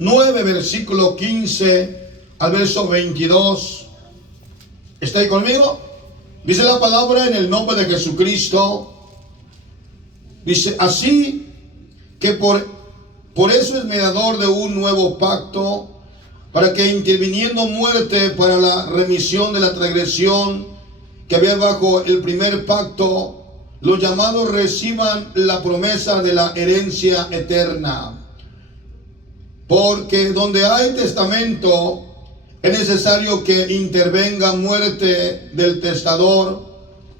9, versículo 15 al verso 22. ¿Está ahí conmigo? Dice la palabra en el nombre de Jesucristo. Dice, así que por eso es mediador de un nuevo pacto, para que interviniendo muerte para la remisión de la transgresión que había bajo el primer pacto, los llamados reciban la promesa de la herencia eterna. Porque donde hay testamento, es necesario que intervenga muerte del testador,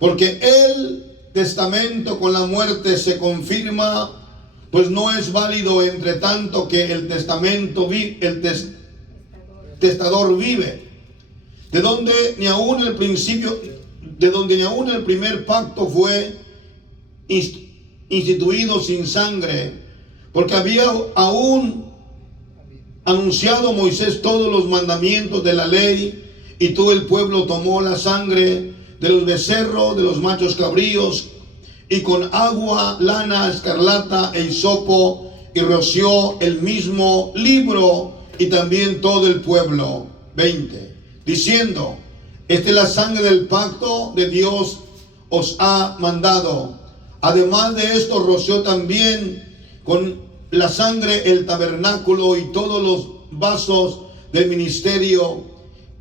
porque el testamento con la muerte se confirma, pues no es válido entre tanto que el testamento testador vive, de donde ni aún el primer pacto fue instituido sin sangre, porque había aún anunciado Moisés todos los mandamientos de la ley, y todo el pueblo tomó la sangre de los becerros, de los machos cabríos, y con agua, lana, escarlata e hisopo, y roció el mismo libro, y también todo el pueblo. 20. Diciendo, esta es la sangre del pacto de Dios os ha mandado. Además de esto, roció también con la sangre el tabernáculo y todos los vasos del ministerio,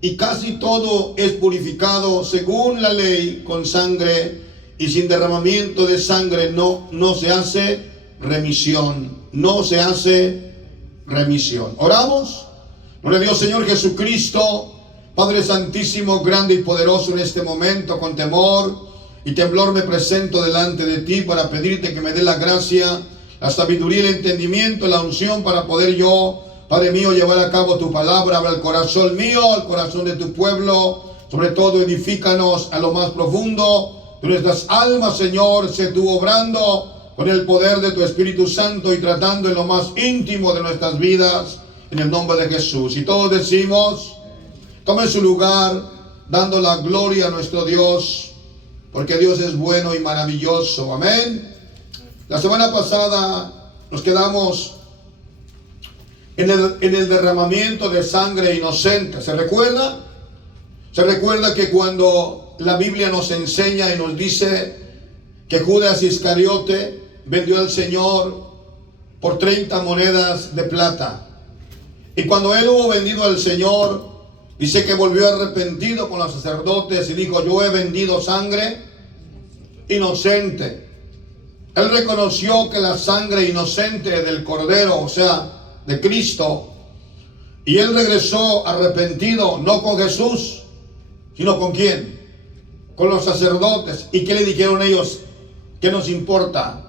y casi todo es purificado según la ley con sangre, y sin derramamiento de sangre no se hace remisión. No se hace remisión. Oramos. Gloria a Dios, Señor Jesucristo, Padre Santísimo, grande y poderoso, en este momento con temor y temblor me presento delante de ti para pedirte que me dé la gracia, la sabiduría, el entendimiento, la unción para poder yo, Padre mío, llevar a cabo tu palabra. Habla al corazón mío, al corazón de tu pueblo. Sobre todo edifícanos a lo más profundo de nuestras almas, Señor. Sé tú obrando con el poder de tu Espíritu Santo y tratando en lo más íntimo de nuestras vidas, en el nombre de Jesús. Y todos decimos, tome su lugar, dando la gloria a nuestro Dios, porque Dios es bueno y maravilloso. Amén. La semana pasada nos quedamos en el derramamiento de sangre inocente. ¿Se recuerda? Se recuerda que cuando la Biblia nos enseña y nos dice que Judas Iscariote vendió al Señor por 30 monedas de plata. Y cuando él hubo vendido al Señor, dice que volvió arrepentido con los sacerdotes y dijo, yo he vendido sangre inocente. Él reconoció que la sangre inocente del Cordero, o sea, de Cristo, y él regresó arrepentido, no con Jesús, sino ¿con quién? Con los sacerdotes. ¿Y qué le dijeron ellos? ¿Qué nos importa?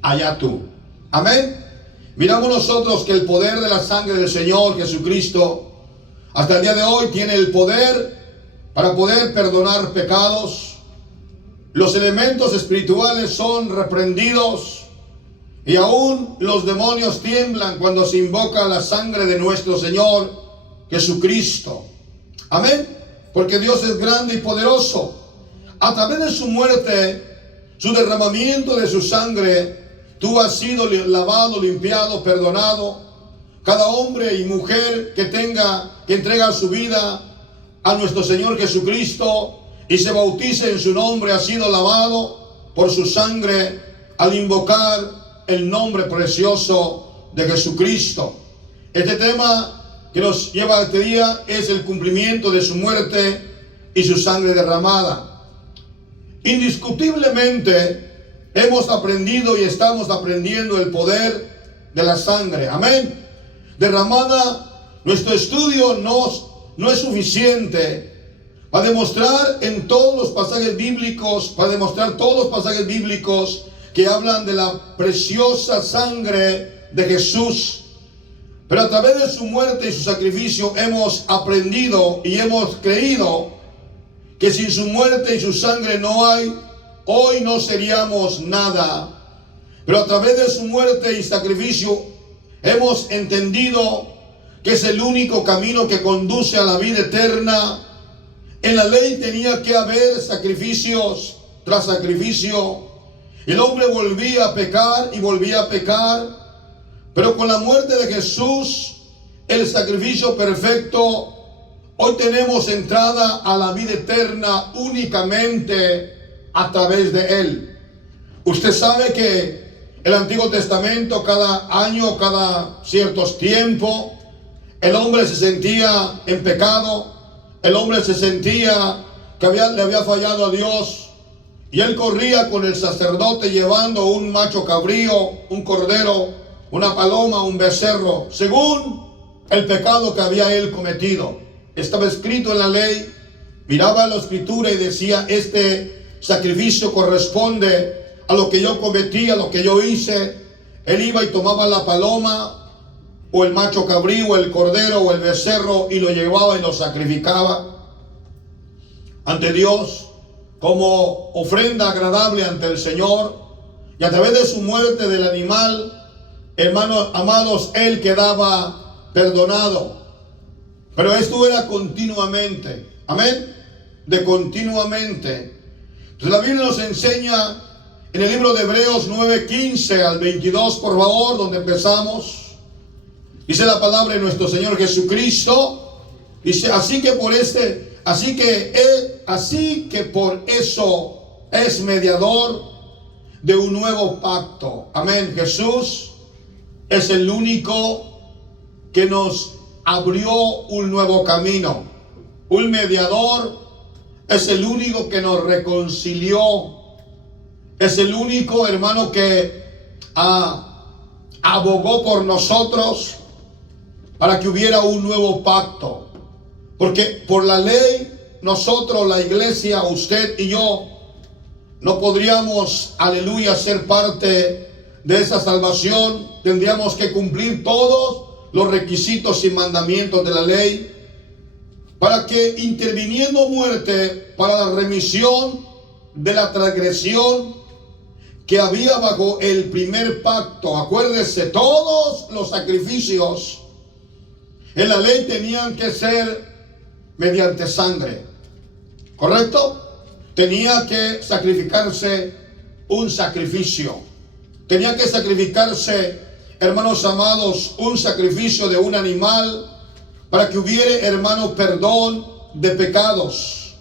Allá tú. Amén. Miramos nosotros que el poder de la sangre del Señor Jesucristo hasta el día de hoy tiene el poder para poder perdonar pecados. Los elementos espirituales son reprendidos y aún los demonios tiemblan cuando se invoca la sangre de nuestro Señor Jesucristo. Amén. Porque Dios es grande y poderoso. A través de su muerte, su derramamiento de su sangre, tú has sido lavado, limpiado, perdonado. Cada hombre y mujer que entrega su vida a nuestro Señor Jesucristo y se bautice en su nombre, ha sido lavado por su sangre al invocar el nombre precioso de Jesucristo. Este tema que nos lleva a este día es el cumplimiento de su muerte y su sangre derramada. Indiscutiblemente hemos aprendido y estamos aprendiendo el poder de la sangre. Amén. Derramada. Nuestro estudio no es suficiente para demostrar todos los pasajes bíblicos que hablan de la preciosa sangre de Jesús. Pero a través de su muerte y su sacrificio hemos aprendido y hemos creído que sin su muerte y su sangre hoy no seríamos nada. Pero a través de su muerte y sacrificio hemos entendido que es el único camino que conduce a la vida eterna. En la ley tenía que haber sacrificios tras sacrificio. El hombre volvía a pecar y volvía a pecar. Pero con la muerte de Jesús el sacrificio perfecto, hoy tenemos entrada a la vida eterna únicamente a través de Él. Usted sabe que el Antiguo Testamento, cada año, cada ciertos tiempos, el hombre se sentía en pecado, el hombre se sentía que le había fallado a Dios, y él corría con el sacerdote llevando un macho cabrío, un cordero, una paloma, un becerro, según el pecado que había él cometido. Estaba escrito en la ley, miraba la escritura y decía: este sacrificio corresponde a lo que yo cometí, a lo que yo hice. Él iba y tomaba la paloma, o el macho cabrío, o el cordero, o el becerro, y lo llevaba y lo sacrificaba ante Dios como ofrenda agradable ante el Señor. Y a través de su muerte del animal, hermanos amados, Él quedaba perdonado. Pero esto era continuamente, amén, de continuamente. Entonces la Biblia nos enseña en el libro de Hebreos 9:15 al 22, por favor, donde empezamos. Dice la palabra de nuestro Señor Jesucristo, dice: así que por eso es mediador de un nuevo pacto. Amén. Jesús es el único que nos abrió un nuevo camino. Un mediador es el único que nos reconcilió. Es el único, hermano, que abogó por nosotros para que hubiera un nuevo pacto. Porque por la ley, nosotros, la iglesia, usted y yo, no podríamos, aleluya, ser parte de esa salvación. Tendríamos que cumplir todos los requisitos y mandamientos de la ley, para que, interviniendo muerte para la remisión de la transgresión que había bajo el primer pacto. Acuérdese, todos los sacrificios en la ley tenían que ser mediante sangre, ¿correcto? Tenía que sacrificarse un sacrificio. Tenía que sacrificarse, hermanos amados, un sacrificio de un animal, para que hubiera, hermano, perdón de pecados,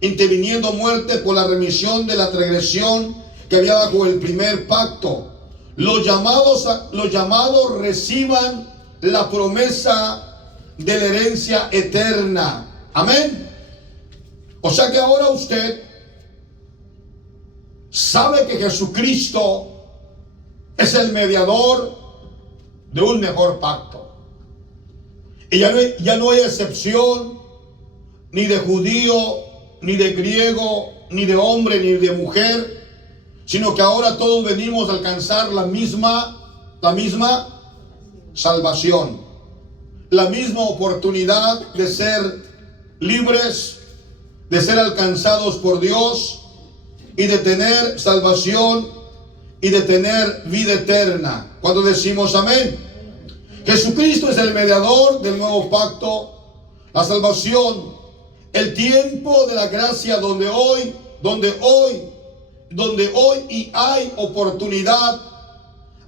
interviniendo muerte por la remisión de la transgresión que había bajo el primer pacto. Los llamados reciban la promesa de la herencia eterna. Amén. O sea que ahora usted sabe que Jesucristo es el mediador de un mejor pacto. Y ya no hay excepción, ni de judío, ni de griego, ni de hombre, ni de mujer, sino que ahora todos venimos a alcanzar la misma salvación, la misma oportunidad de ser libres, de ser alcanzados por Dios y de tener salvación y de tener vida eterna. Cuando decimos amén. Jesucristo es el mediador del nuevo pacto, la salvación, el tiempo de la gracia donde hoy y hay oportunidad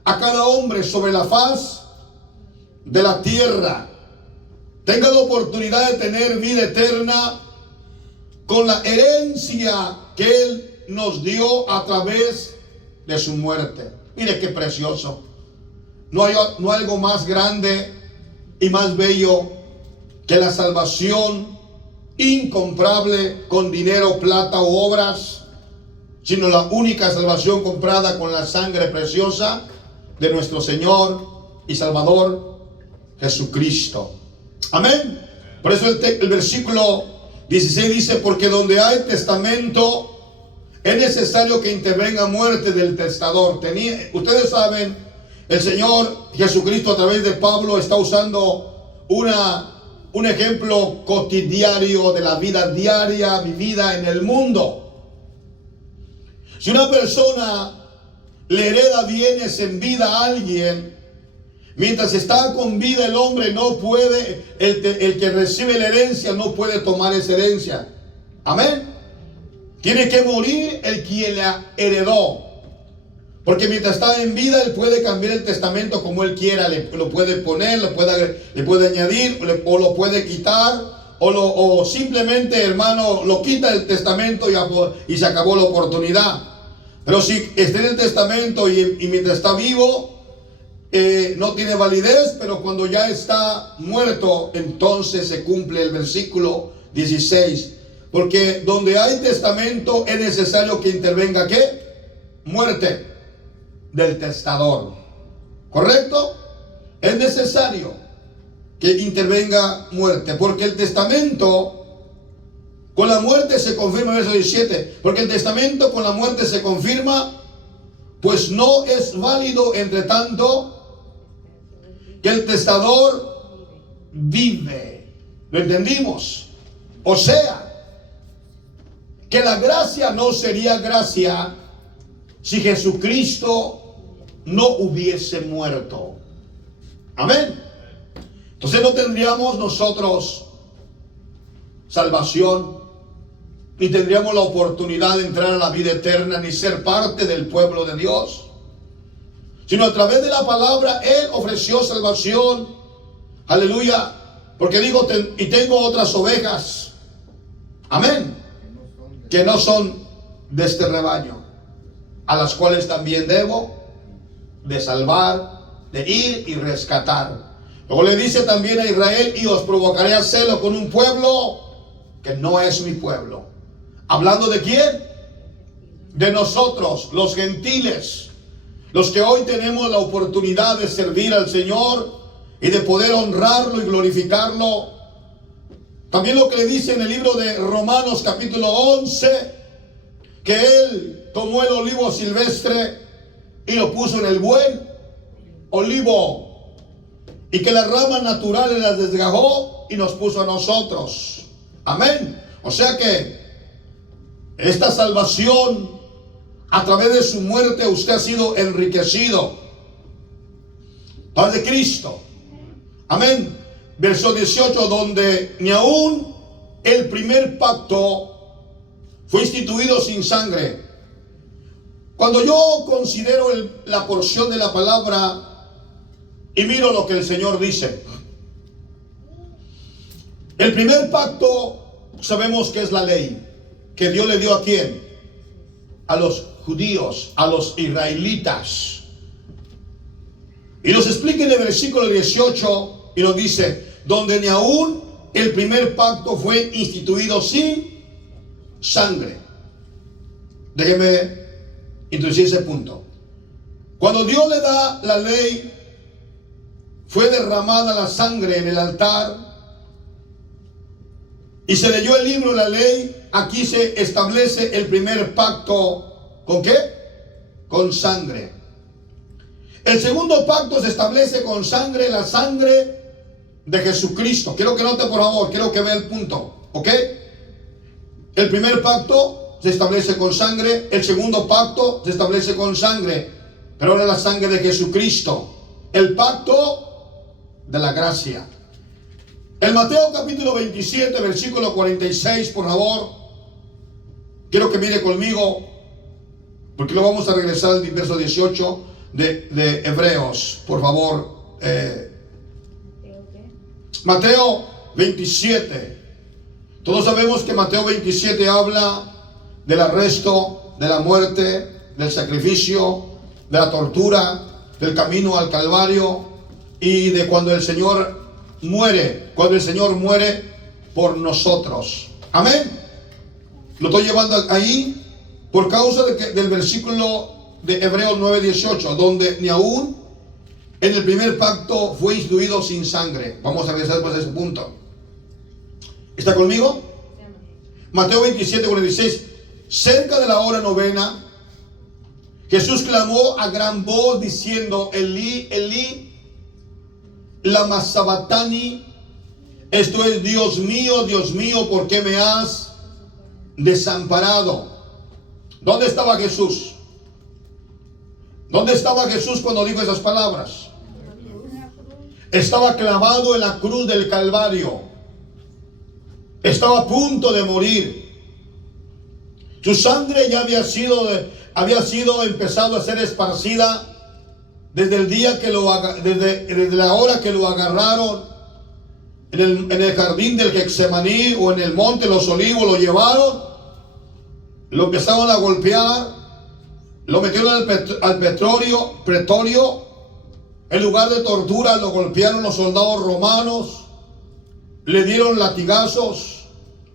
a cada hombre sobre la faz de la tierra tenga la oportunidad de tener vida eterna con la herencia que Él nos dio a través de su muerte. Mire qué precioso. No hay algo más grande y más bello que la salvación incomparable con dinero, plata o obras, sino la única salvación comprada con la sangre preciosa de nuestro Señor y Salvador Jesucristo. Amén. Por eso el versículo 16 dice: porque donde hay testamento es necesario que intervenga muerte del testador. Ustedes saben, el Señor Jesucristo a través de Pablo está usando un ejemplo cotidiano de la vida diaria vivida en el mundo. Si una persona le hereda bienes en vida a alguien, mientras está con vida el hombre no puede, el que recibe la herencia no puede tomar esa herencia. Amén. Tiene que morir el quien la heredó. Porque mientras está en vida, Él puede cambiar el testamento como Él quiera. Lo puede poner, le puede añadir, o lo puede quitar, o simplemente, hermano, lo quita el testamento y se acabó la oportunidad. Pero si está en el testamento y mientras está vivo, no tiene validez, pero cuando ya está muerto, entonces se cumple el versículo 16. Porque donde hay testamento es necesario que intervenga ¿qué? Muerte del testador. ¿Correcto? Es necesario que intervenga muerte, porque el testamento con la muerte se confirma, verso 17, porque el testamento con la muerte se confirma, pues no es válido entre tanto que el testador vive. ¿Lo entendimos? O sea, que la gracia no sería gracia si Jesucristo no hubiese muerto. Amén. Entonces no tendríamos nosotros salvación, ni tendríamos la oportunidad de entrar a la vida eterna, ni ser parte del pueblo de Dios, sino a través de la palabra Él ofreció salvación. Aleluya. Porque digo, y tengo otras ovejas, amén, que no son de este rebaño, a las cuales también debo de salvar, de ir y rescatar. Luego le dice también a Israel: y os provocaré a celo con un pueblo que no es mi pueblo. ¿Hablando de quién? De nosotros, los gentiles, los que hoy tenemos la oportunidad de servir al Señor y de poder honrarlo y glorificarlo. También lo que le dice en el libro de Romanos capítulo 11, que Él tomó el olivo silvestre y lo puso en el buen olivo, y que las ramas naturales las desgajó y nos puso a nosotros. Amén. O sea que esta salvación, a través de su muerte, usted ha sido enriquecido. Paz de Cristo. Amén. Verso 18, donde ni aún el primer pacto fue instituido sin sangre. Cuando yo considero la porción de la palabra y miro lo que el Señor dice, el primer pacto sabemos que es la ley que Dios le dio ¿a quién? A los judíos, a los israelitas. Y nos explica en el versículo 18 y nos dice: donde ni aún el primer pacto fue instituido sin sangre. Déjeme introducir ese punto. Cuando Dios le da la ley, fue derramada la sangre en el altar y se leyó el libro de la ley. Aquí se establece el primer pacto. ¿Con qué? Con sangre. El segundo pacto se establece con sangre, la sangre de Jesucristo. Quiero que note, por favor, quiero que vea el punto, ¿ok? El primer pacto se establece con sangre, el segundo pacto se establece con sangre, pero ahora la sangre de Jesucristo, el pacto de la gracia. En Mateo capítulo 27, versículo 46, por favor, quiero que mire conmigo, porque lo vamos a regresar al verso 18 de Hebreos, por favor. Mateo 27. Todos sabemos que Mateo 27 habla del arresto, de la muerte, del sacrificio, de la tortura, del camino al Calvario y de cuando el Señor muere, por nosotros. Amén. Lo estoy llevando ahí por causa del versículo de Hebreos 9:18, donde ni aún en el primer pacto fue instituido sin sangre. Vamos a regresar después de ese punto. ¿Está conmigo? Mateo 27:46. Cerca de la hora novena, Jesús clamó a gran voz diciendo: Elí, Elí, lama sabactani. Esto es: Dios mío, ¿por qué me has desamparado? ¿Dónde estaba Jesús? ¿Dónde estaba Jesús cuando dijo esas palabras? Estaba clavado en la cruz del Calvario. Estaba a punto de morir. Su sangre ya había sido había sido empezado a ser esparcida desde el día que desde la hora que lo agarraron en el jardín del Getsemaní o en el monte de los Olivos. Lo llevaron, lo empezaron a golpear, lo metieron al pretorio. En lugar de tortura lo golpearon los soldados romanos, le dieron latigazos,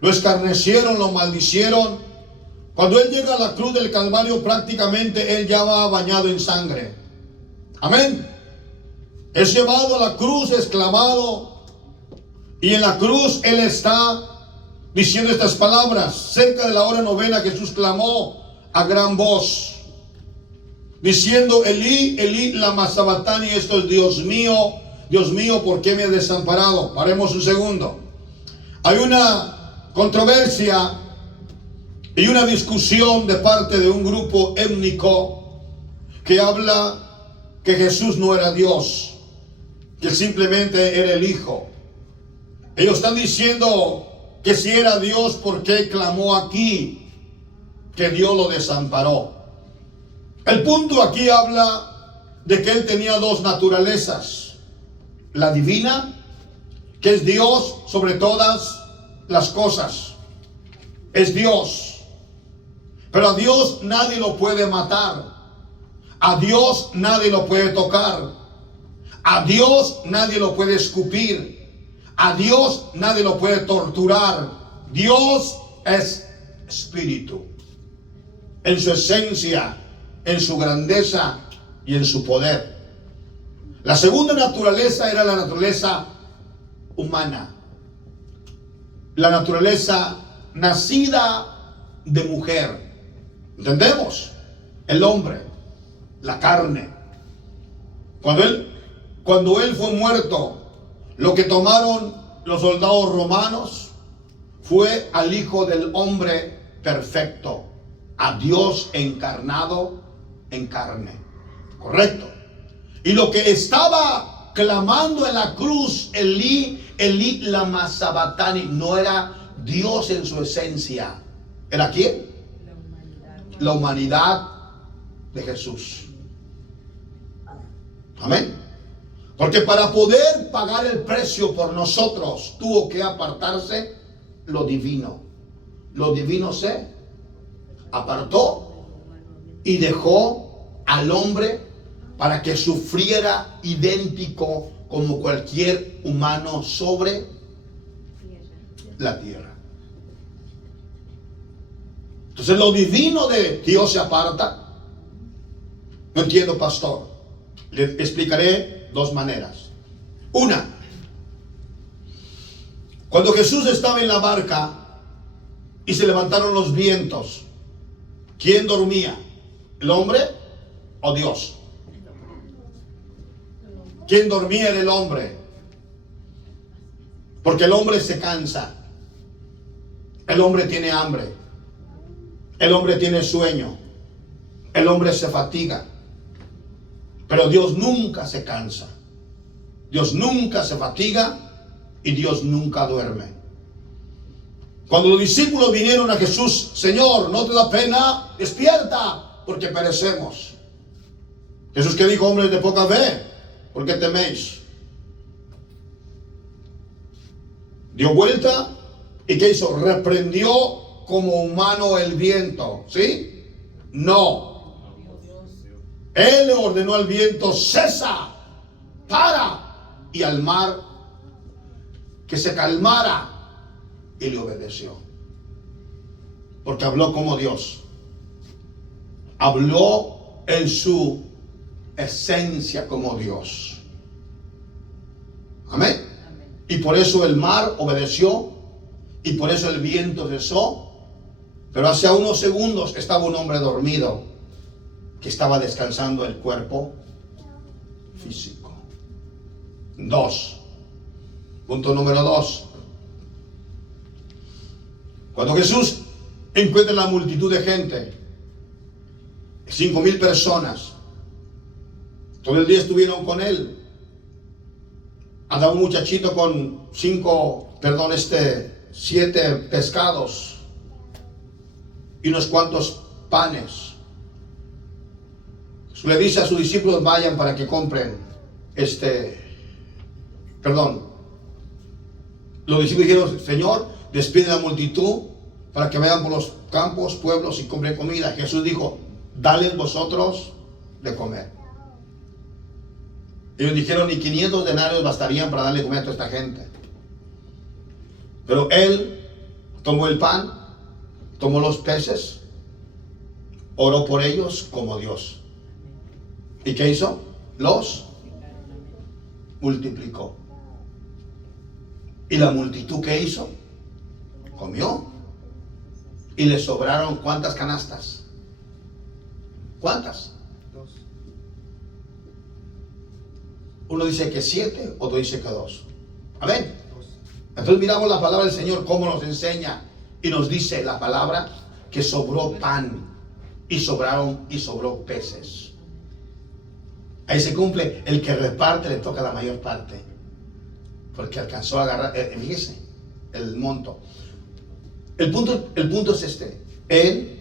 lo escarnecieron, lo maldicieron. Cuando él llega a la cruz del Calvario, prácticamente él ya va bañado en sangre. Amén. Es llevado a la cruz, exclamado, y en la cruz él está diciendo estas palabras. Cerca de la hora novena, Jesús clamó a gran voz, diciendo: Elí, Elí, lama sabactani. Esto es: Dios mío, ¿por qué me has desamparado? Paremos un segundo. Hay una controversia y una discusión de parte de un grupo étnico que habla que Jesús no era Dios, que simplemente era el Hijo. Ellos están diciendo que si era Dios, ¿por qué clamó aquí que Dios lo desamparó? El punto aquí habla de que él tenía dos naturalezas: la divina, que es Dios sobre todas las cosas, es Dios, pero a Dios nadie lo puede matar, a Dios nadie lo puede tocar, a Dios nadie lo puede escupir, a Dios nadie lo puede torturar. Dios es espíritu, en su esencia, en su grandeza y en su poder. La segunda naturaleza era la naturaleza humana, la naturaleza nacida de mujer. ¿Entendemos? El hombre, la carne. Cuando él fue muerto, lo que tomaron los soldados romanos fue al Hijo del Hombre perfecto, a Dios encarnado en carne. Correcto. Y lo que estaba clamando en la cruz, Elí, Elí lama sabactani, no era Dios en su esencia. ¿Era quién? La humanidad de Jesús. Amén. Porque para poder pagar el precio por nosotros, tuvo que apartarse lo divino. Lo divino se apartó y dejó al hombre para que sufriera idéntico como cualquier humano sobre la tierra. Entonces lo divino de Dios se aparta. No entiendo, pastor. Le explicaré dos maneras. Una, cuando Jesús estaba en la barca y se levantaron los vientos, ¿quién dormía? ¿El hombre o Dios? ¿Quién dormía era el hombre? Porque el hombre se cansa, el hombre tiene hambre, el hombre tiene sueño, el hombre se fatiga. Pero Dios nunca se cansa, Dios nunca se fatiga y Dios nunca duerme. Cuando los discípulos vinieron a Jesús: Señor, ¿no te da pena? Despierta, porque perecemos. Jesús, que dijo: hombres de poca fe, ¿por qué teméis? Dio vuelta y ¿qué hizo? Reprendió como humano el viento. ¿Sí? No. Él le ordenó al viento: cesa, para, y al mar que se calmara, y le obedeció. Porque habló como Dios, habló en su esencia como Dios. Amén. Y por eso el mar obedeció, y por eso el viento cesó. Pero hace unos segundos estaba un hombre dormido, que estaba descansando el cuerpo físico. Punto número 2. Cuando Jesús encuentra la multitud de gente, 5,000 personas, todo el día estuvieron con él. Andaba un muchachito con 7 pescados y unos cuantos panes. le dice a sus discípulos, vayan para que compren los discípulos dijeron, Señor, despide a la multitud para que vayan por los campos, pueblos y compren comida. Jesús dijo, dale vosotros de comer. Ellos dijeron, ni 500 denarios bastarían para darle comer a toda esta gente. Pero Él tomó el pan, tomó los peces, oró por ellos como Dios. ¿Y qué hizo? Los multiplicó. ¿Y la multitud qué hizo? Comió. Y le sobraron ¿cuántas canastas? ¿Cuántas? 2. Uno dice que 7, otro dice que 2. Amén. 2. Entonces miramos la palabra del Señor, cómo nos enseña y nos dice la palabra que sobró pan y sobró peces. Ahí se cumple, el que reparte le toca la mayor parte, porque alcanzó a agarrar, fíjese, el monto. El punto es este. Él,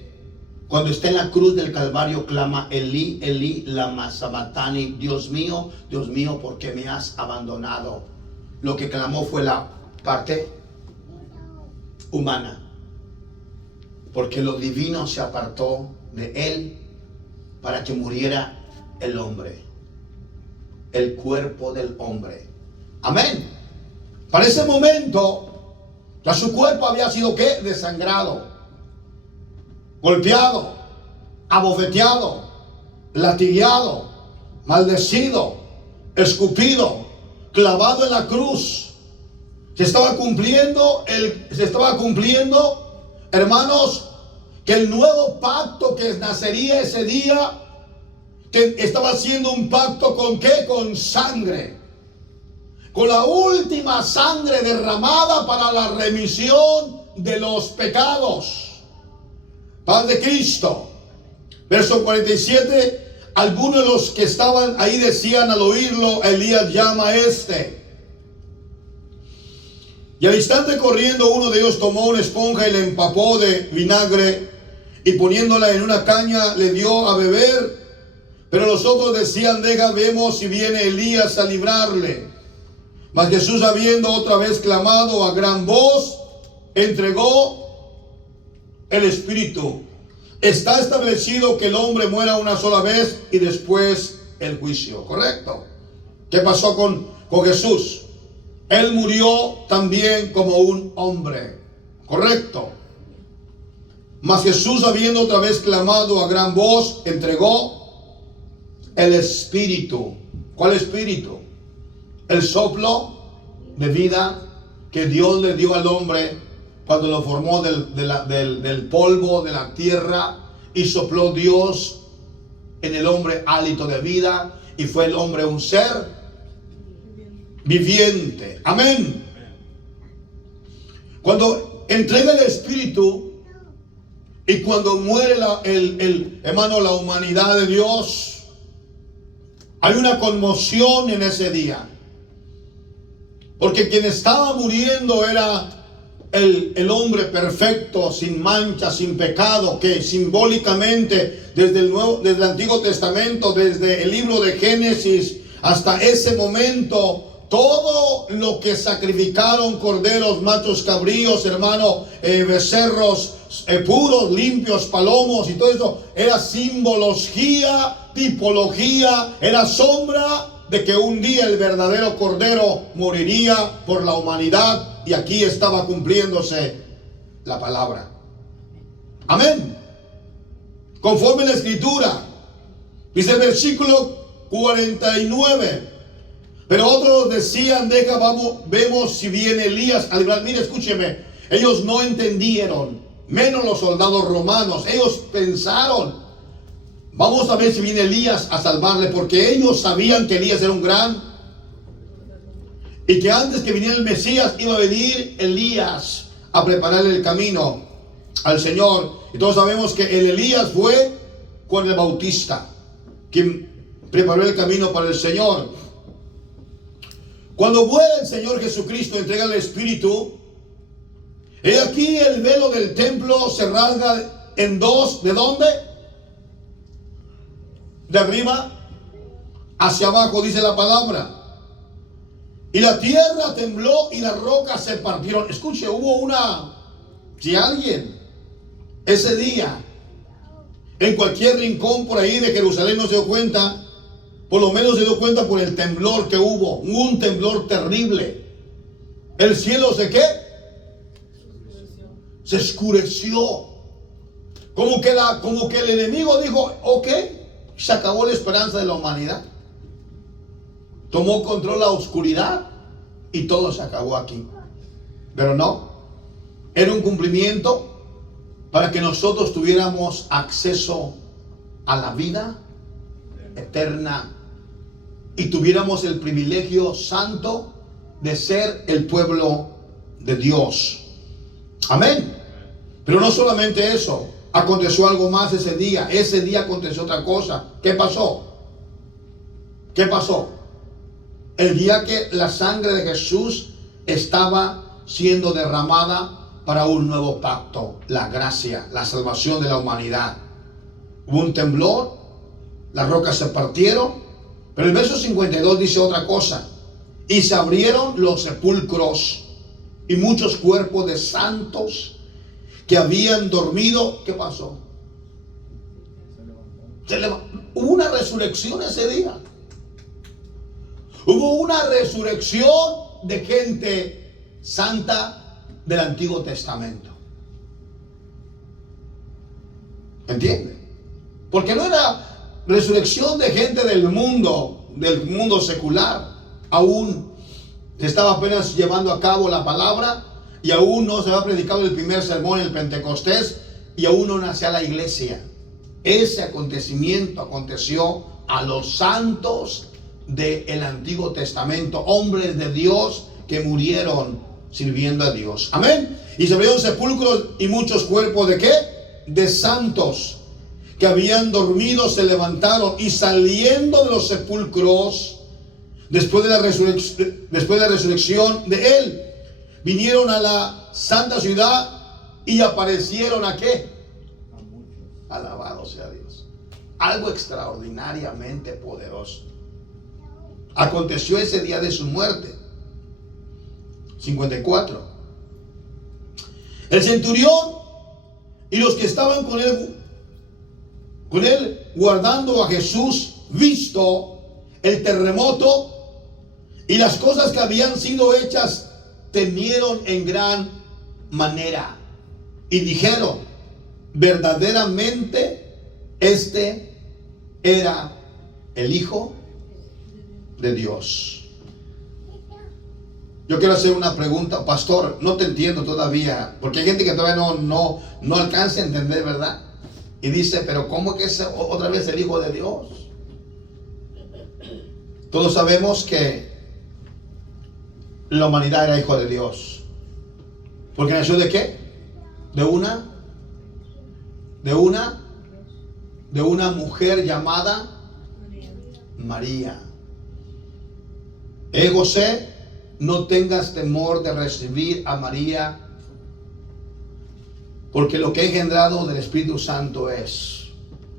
cuando está en la cruz del Calvario, clama, Elí, Elí, lama sabachthani, Dios mío, ¿por qué me has abandonado? Lo que clamó fue la parte humana, porque lo divino se apartó de él para que muriera el hombre, el cuerpo del hombre. Amén. Para ese momento, ya su cuerpo había sido ¿qué? Desangrado, golpeado, abofeteado, latigueado, maldecido, escupido, clavado en la cruz. Se estaba cumpliendo, hermanos, que el nuevo pacto que nacería ese día estaba haciendo un pacto ¿con qué? Con sangre. Con la última sangre derramada para la remisión de los pecados. Paz de Cristo. Verso 47. Algunos de los que estaban ahí decían al oírlo, Elías llama a este. Y al instante corriendo uno de ellos tomó una esponja y le empapó de vinagre y poniéndola en una caña le dio a beber. Pero los otros decían, deja, vemos si viene Elías a librarle. Mas Jesús, habiendo otra vez clamado a gran voz, entregó el Espíritu. Está establecido que el hombre muera una sola vez y después el juicio. ¿Correcto? ¿Qué pasó con Jesús? Él murió también como un hombre. ¿Correcto? Mas Jesús, habiendo otra vez clamado a gran voz, entregó el Espíritu. ¿Cuál Espíritu? El soplo de vida que Dios le dio al hombre cuando lo formó del polvo de la tierra, y sopló Dios en el hombre hálito de vida, y fue el hombre un ser viviente. Amén. Cuando entrega el Espíritu y cuando muere hermano, la humanidad de Dios, hay una conmoción en ese día. Porque quien estaba muriendo era el hombre perfecto, sin mancha, sin pecado, que simbólicamente desde el Antiguo Testamento, desde el libro de Génesis hasta ese momento, todo lo que sacrificaron, corderos, machos cabríos, hermano, becerros puros, limpios, palomos y todo eso, era simbología, tipología, era sombra de que un día el verdadero Cordero moriría por la humanidad, y aquí estaba cumpliéndose la palabra. Amén. Conforme la Escritura, dice el versículo 49. Pero otros decían, deja, vemos si viene Elías a librar. Mire, escúcheme, ellos no entendieron, menos los soldados romanos. Ellos pensaron, vamos a ver si viene Elías a salvarle, porque ellos sabían que Elías era un gran, y que antes que viniera el Mesías iba a venir Elías a prepararle el camino al Señor. Y todos sabemos que el Elías fue Juan el Bautista, quien preparó el camino para el Señor. Cuando muere el Señor Jesucristo, entrega el Espíritu, he aquí el velo del templo se rasga en dos. ¿De dónde? de arriba hacia abajo, dice la palabra. Y la tierra tembló y las rocas se partieron. Escuche, si alguien ese día en cualquier rincón por ahí de Jerusalén no se dio cuenta, por lo menos se dio cuenta por el temblor que hubo, un temblor terrible. El cielo se ¿qué? Se oscureció. Como que el enemigo dijo, ok, se acabó la esperanza de la humanidad. Tomó control la oscuridad y todo se acabó aquí. Pero no, era un cumplimiento para que nosotros tuviéramos acceso a la vida eterna y tuviéramos el privilegio santo de ser el pueblo de Dios. Amén. Pero no solamente eso, aconteció algo más ese día. Ese día aconteció otra cosa. ¿Qué pasó? ¿Qué pasó? El día que la sangre de Jesús estaba siendo derramada para un nuevo pacto, la gracia, la salvación de la humanidad. Hubo un temblor, las rocas se partieron, pero el verso 52 dice otra cosa. Y se abrieron los sepulcros y muchos cuerpos de santos que habían dormido. ¿Qué pasó? Hubo una resurrección ese día. Hubo una resurrección de gente santa del Antiguo Testamento. ¿Entiende? Porque no era resurrección de gente del mundo secular. Aún se estaba apenas llevando a cabo la palabra y aún no se había predicado el primer sermón en el Pentecostés y aún no nacía la iglesia. Ese acontecimiento aconteció a los santos del Antiguo Testamento, hombres de Dios que murieron sirviendo a Dios. Amén. Y se abrieron sepulcros y muchos cuerpos de ¿qué? De santos que habían dormido se levantaron y saliendo de los sepulcros después de la resurrección de él, vinieron a la santa ciudad y aparecieron ¿a qué? Alabado sea Dios. Algo extraordinariamente poderoso aconteció ese día de su muerte. 54. El centurión y los que estaban con él guardando a Jesús, visto el terremoto y las cosas que habían sido hechas, temieron en gran manera y dijeron: verdaderamente este era el Hijo de Dios. Yo quiero hacer una pregunta, pastor. No te entiendo todavía, porque hay gente que todavía no alcanza a entender, ¿verdad? Y dice, pero ¿cómo que es otra vez el Hijo de Dios? Todos sabemos que la humanidad era hijo de Dios. ¿Porque nació de qué? De una mujer llamada María. José, no tengas temor de recibir a María, porque lo que ha engendrado del Espíritu Santo es,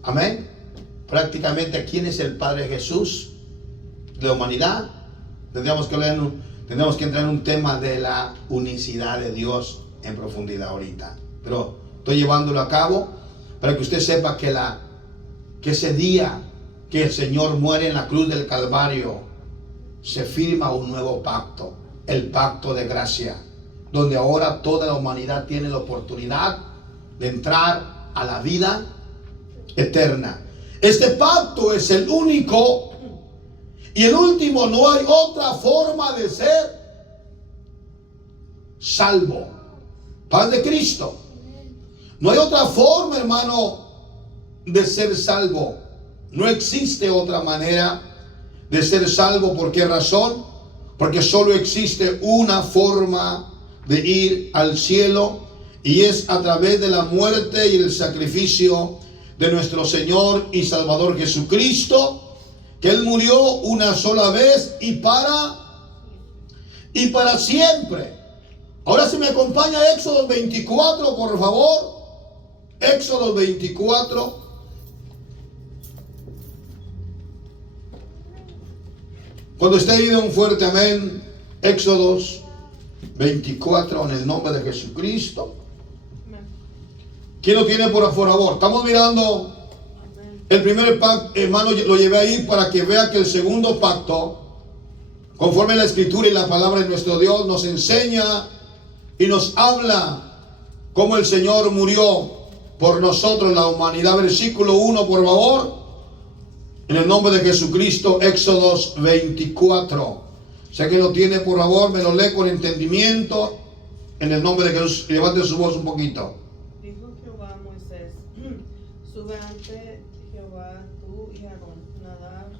amén. Prácticamente, ¿quién es el Padre Jesús de la humanidad? Tendríamos que entrar en un tema de la unicidad de Dios en profundidad ahorita, pero estoy llevándolo a cabo para que usted sepa que ese día que el Señor muere en la cruz del Calvario, se firma un nuevo pacto, el pacto de gracia, donde ahora toda la humanidad tiene la oportunidad de entrar a la vida eterna. Este pacto es el único y el último. No hay otra forma de ser salvo. Paz de Cristo. No hay otra forma, hermano, de ser salvo. No existe otra manera de ser salvo. ¿Por qué razón? Porque solo existe una forma de ir al cielo, y es a través de la muerte y el sacrificio de nuestro Señor y Salvador Jesucristo, que Él murió una sola vez y para siempre. Ahora, si me acompaña Éxodo 24, por favor. Éxodo 24. Cuando esté ahí, de un fuerte amén. Éxodos 24, en el nombre de Jesucristo. ¿Quién lo tiene por favor? Estamos mirando el primer pacto, hermano, lo llevé ahí para que vea que el segundo pacto, conforme a la escritura y la palabra de nuestro Dios, nos enseña y nos habla cómo el Señor murió por nosotros, la humanidad. Versículo 1, por favor, en el nombre de Jesucristo. Éxodos 24. Sé que lo tiene, por favor, me lo lee con entendimiento, en el nombre de Jesús. Levante su voz un poquito. Dijo Jehová a Moisés: sube ante Jehová tú y Aarón, Nadab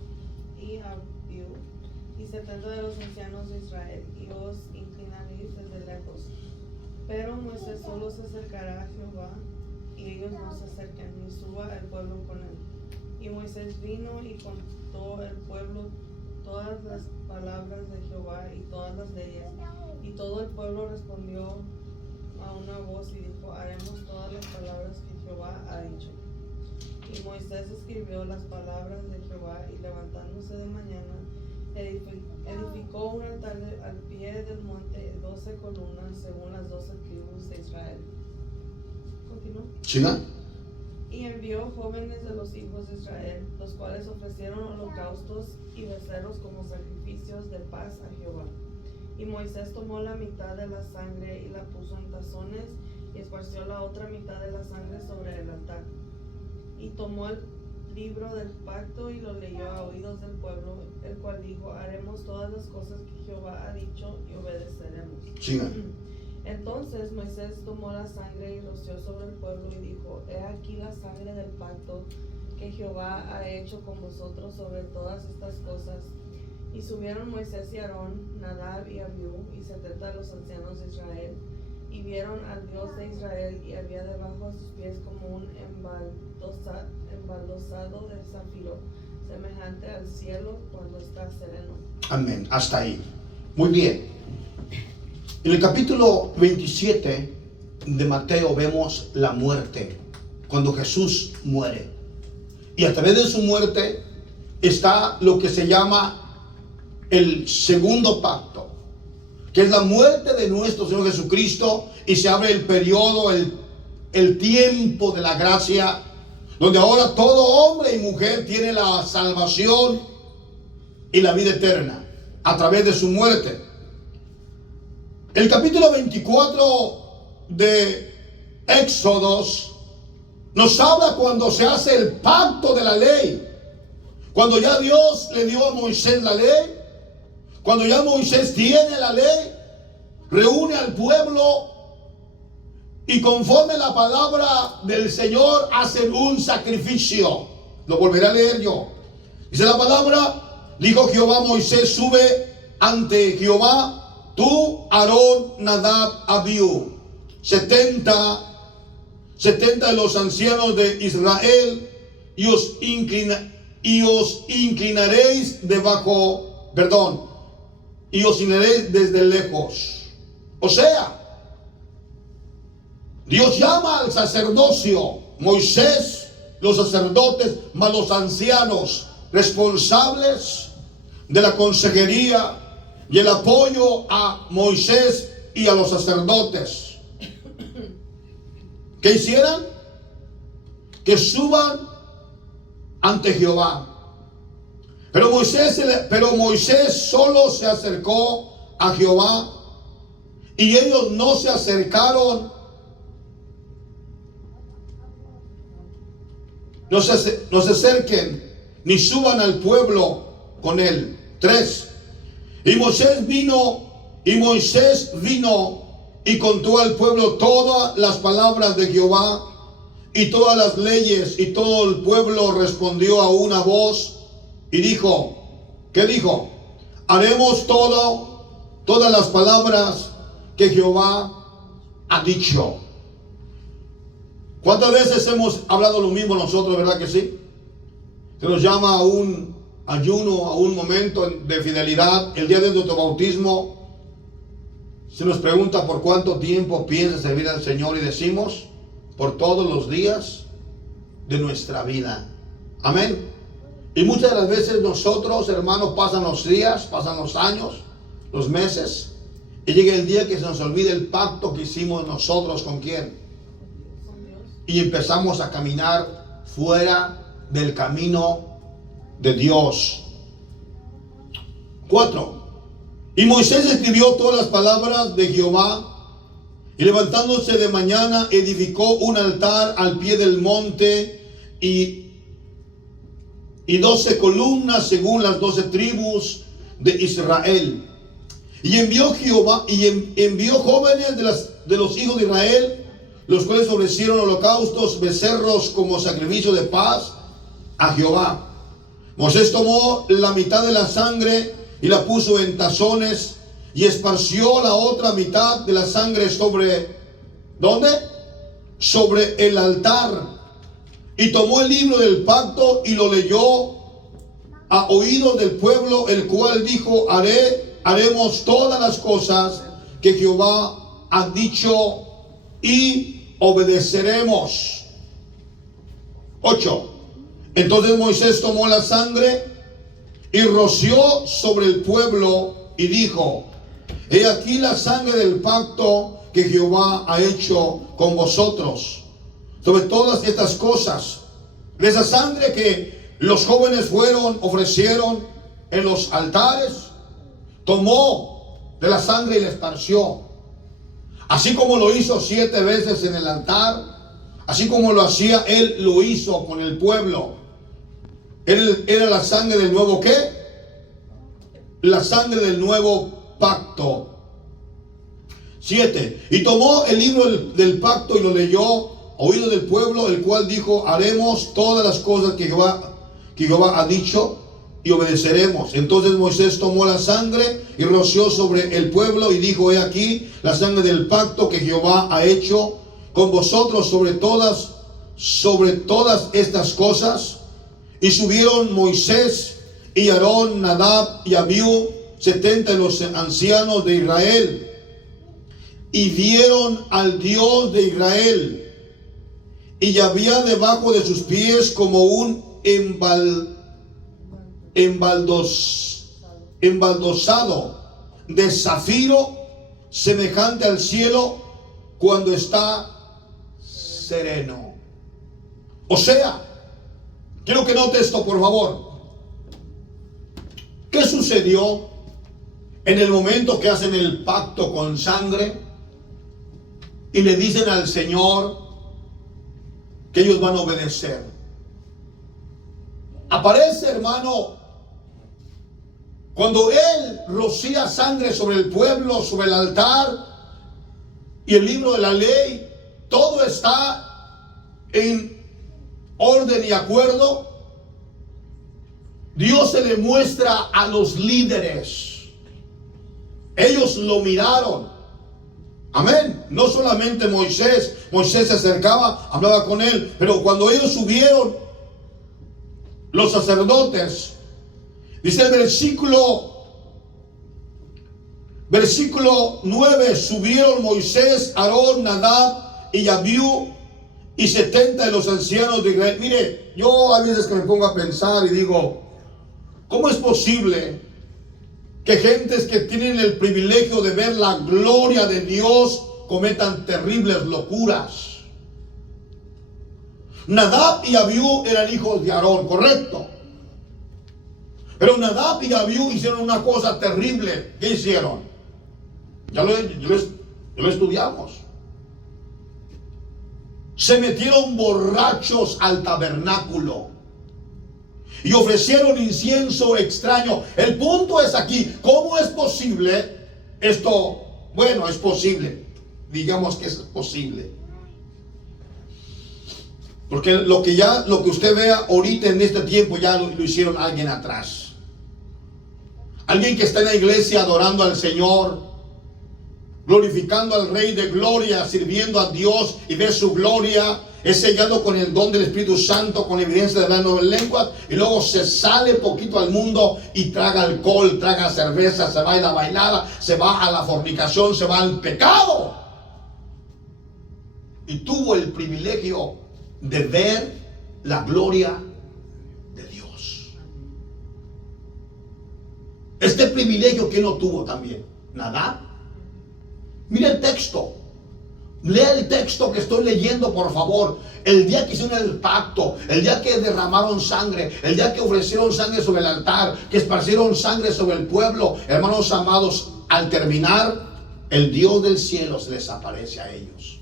y Abiú, y 70 de los ancianos de Israel, y os inclinaréis desde lejos. Pero Moisés solo se acercará a Jehová, y ellos no se acerquen, ni suba el pueblo con él. Y Moisés vino y contó al pueblo todas las palabras de Jehová y todas las leyes. Y todo el pueblo respondió a una voz y dijo: haremos todas las palabras que Jehová ha dicho. Y Moisés escribió las palabras de Jehová, y levantándose de mañana, edificó un altar al pie del monte, 12 columnas según las 12 tribus de Israel. ¿Continúa? ¿Siga? Y envió jóvenes de los hijos de Israel, los cuales ofrecieron holocaustos y becerros como sacrificios de paz a Jehová. Y Moisés tomó la mitad de la sangre y la puso en tazones, y esparció la otra mitad de la sangre sobre el altar. Y tomó el libro del pacto y lo leyó a oídos del pueblo, el cual dijo: haremos todas las cosas que Jehová ha dicho y obedeceremos. Siga. Entonces Moisés tomó la sangre y roció sobre el pueblo y dijo: he aquí la sangre del pacto que Jehová ha hecho con vosotros sobre todas estas cosas. Y subieron Moisés y Aarón, Nadab y Abiú, y 70 de los ancianos de Israel, y vieron al Dios de Israel, y había debajo de sus pies como un embaldosado de zafiro, semejante al cielo cuando está sereno. Amén. Hasta ahí. Muy bien. En el capítulo 27 de Mateo vemos la muerte, cuando Jesús muere. Y a través de su muerte está lo que se llama el segundo pacto, que es la muerte de nuestro Señor Jesucristo, y se abre el periodo, el tiempo de la gracia, donde ahora todo hombre y mujer tiene la salvación y la vida eterna a través de su muerte. El capítulo 24 de Éxodos nos habla cuando se hace el pacto de la ley, cuando ya Dios le dio a Moisés la ley, cuando ya Moisés tiene la ley, reúne al pueblo y conforme la palabra del Señor hacen un sacrificio. Lo volveré a leer yo. Dice la palabra: dijo Jehová a Moisés: sube ante Jehová tú, Aarón, Nadab, Abiú, 70 de los ancianos de Israel, y os inclinaréis y os inclinaréis desde lejos. O sea, Dios llama al sacerdocio, Moisés, los sacerdotes, más los ancianos responsables de la consejería y el apoyo a Moisés y a los sacerdotes. ¿Qué hicieran? Que suban ante Jehová. Pero Moisés solo se acercó a Jehová, y ellos no se acercaron. No se acerquen ni suban al pueblo con él. 3. Y Moisés vino y contó al pueblo todas las palabras de Jehová y todas las leyes, y todo el pueblo respondió a una voz y dijo, ¿qué dijo? Haremos todas las palabras que Jehová ha dicho. ¿Cuántas veces hemos hablado lo mismo nosotros, verdad que sí? Se nos llama a un ayuno, a un momento de fidelidad. El día de nuestro bautismo se nos pregunta por cuánto tiempo piensas servir al Señor, y decimos por todos los días de nuestra vida. Amén. Y muchas de las veces nosotros, hermanos, pasan los días, pasan los años, los meses, y llega el día que se nos olvida el pacto que hicimos nosotros con quién. Con Dios. Y empezamos a caminar fuera del camino de Dios. 4. Y Moisés escribió todas las palabras de Jehová, y levantándose de mañana edificó un altar al pie del monte y 12 columnas según las 12 tribus de Israel. Y envió Jehová envió jóvenes de los hijos de Israel, los cuales ofrecieron holocaustos, becerros como sacrificio de paz a Jehová. Moisés tomó la mitad de la sangre y la puso en tazones y esparció la otra mitad de la sangre sobre, ¿dónde? Sobre el altar. Y tomó el libro del pacto y lo leyó a oídos del pueblo, el cual dijo: haremos todas las cosas que Jehová ha dicho y obedeceremos. 8. Entonces Moisés tomó la sangre y roció sobre el pueblo y dijo: he aquí la sangre del pacto que Jehová ha hecho con vosotros. Sobre todas estas cosas, de esa sangre que los jóvenes ofrecieron en los altares, tomó de la sangre y la esparció. Así como lo hizo 7 veces en el altar, así como lo hacía él, lo hizo con el pueblo. Era la sangre del nuevo ¿qué? La sangre del nuevo pacto. 7. Y tomó el libro del pacto y lo leyó oído del pueblo, el cual dijo: haremos todas las cosas que Jehová ha dicho y obedeceremos. Entonces Moisés tomó la sangre y roció sobre el pueblo y dijo: he aquí la sangre del pacto que Jehová ha hecho con vosotros sobre todas estas cosas. Y subieron Moisés y Aarón, Nadab y Abiú, 70 de los ancianos de Israel, y vieron al Dios de Israel. Y había debajo de sus pies como un embaldosado de zafiro, semejante al cielo cuando está sereno. O sea, quiero que note esto, por favor. ¿Qué sucedió en el momento que hacen el pacto con sangre y le dicen al Señor que ellos van a obedecer? Aparece, hermano, cuando él rocía sangre sobre el pueblo, sobre el altar y el libro de la ley, todo está en orden y acuerdo. Dios se le muestra a los líderes. Ellos lo miraron. Amén. No solamente Moisés se acercaba, hablaba con él, pero cuando ellos subieron, los sacerdotes, dice el versículo 9, subieron Moisés, Aarón, Nadab y Abiú y 70 de los ancianos de Israel. Mire, yo a veces que me pongo a pensar y digo, ¿cómo es posible que gentes que tienen el privilegio de ver la gloria de Dios cometan terribles locuras? Nadab y Abiú eran hijos de Aarón, correcto. Pero Nadab y Abiú hicieron una cosa terrible. ¿Qué hicieron? Ya lo estudiamos. Se metieron borrachos al tabernáculo y ofrecieron incienso extraño. El punto es aquí, ¿cómo es posible esto? Bueno, es posible. Digamos que es posible. Porque lo que usted vea ahorita en este tiempo ya lo hicieron alguien atrás. Alguien que está en la iglesia adorando al Señor, glorificando al Rey de Gloria, sirviendo a Dios y ve su gloria, es sellado con el don del Espíritu Santo, con evidencia de hablar nuevas lenguas, y luego se sale poquito al mundo y traga alcohol, traga cerveza, se va a la bailada, se va a la fornicación, se va al pecado. Y tuvo el privilegio de ver la gloria de Dios. que no tuvo también? Nadab. Mira el texto. Lea el texto que estoy leyendo, por favor. El día que hicieron el pacto, el día que derramaron sangre, el día que ofrecieron sangre sobre el altar, que esparcieron sangre sobre el pueblo, hermanos amados, al terminar, el Dios del cielo se les aparece a ellos.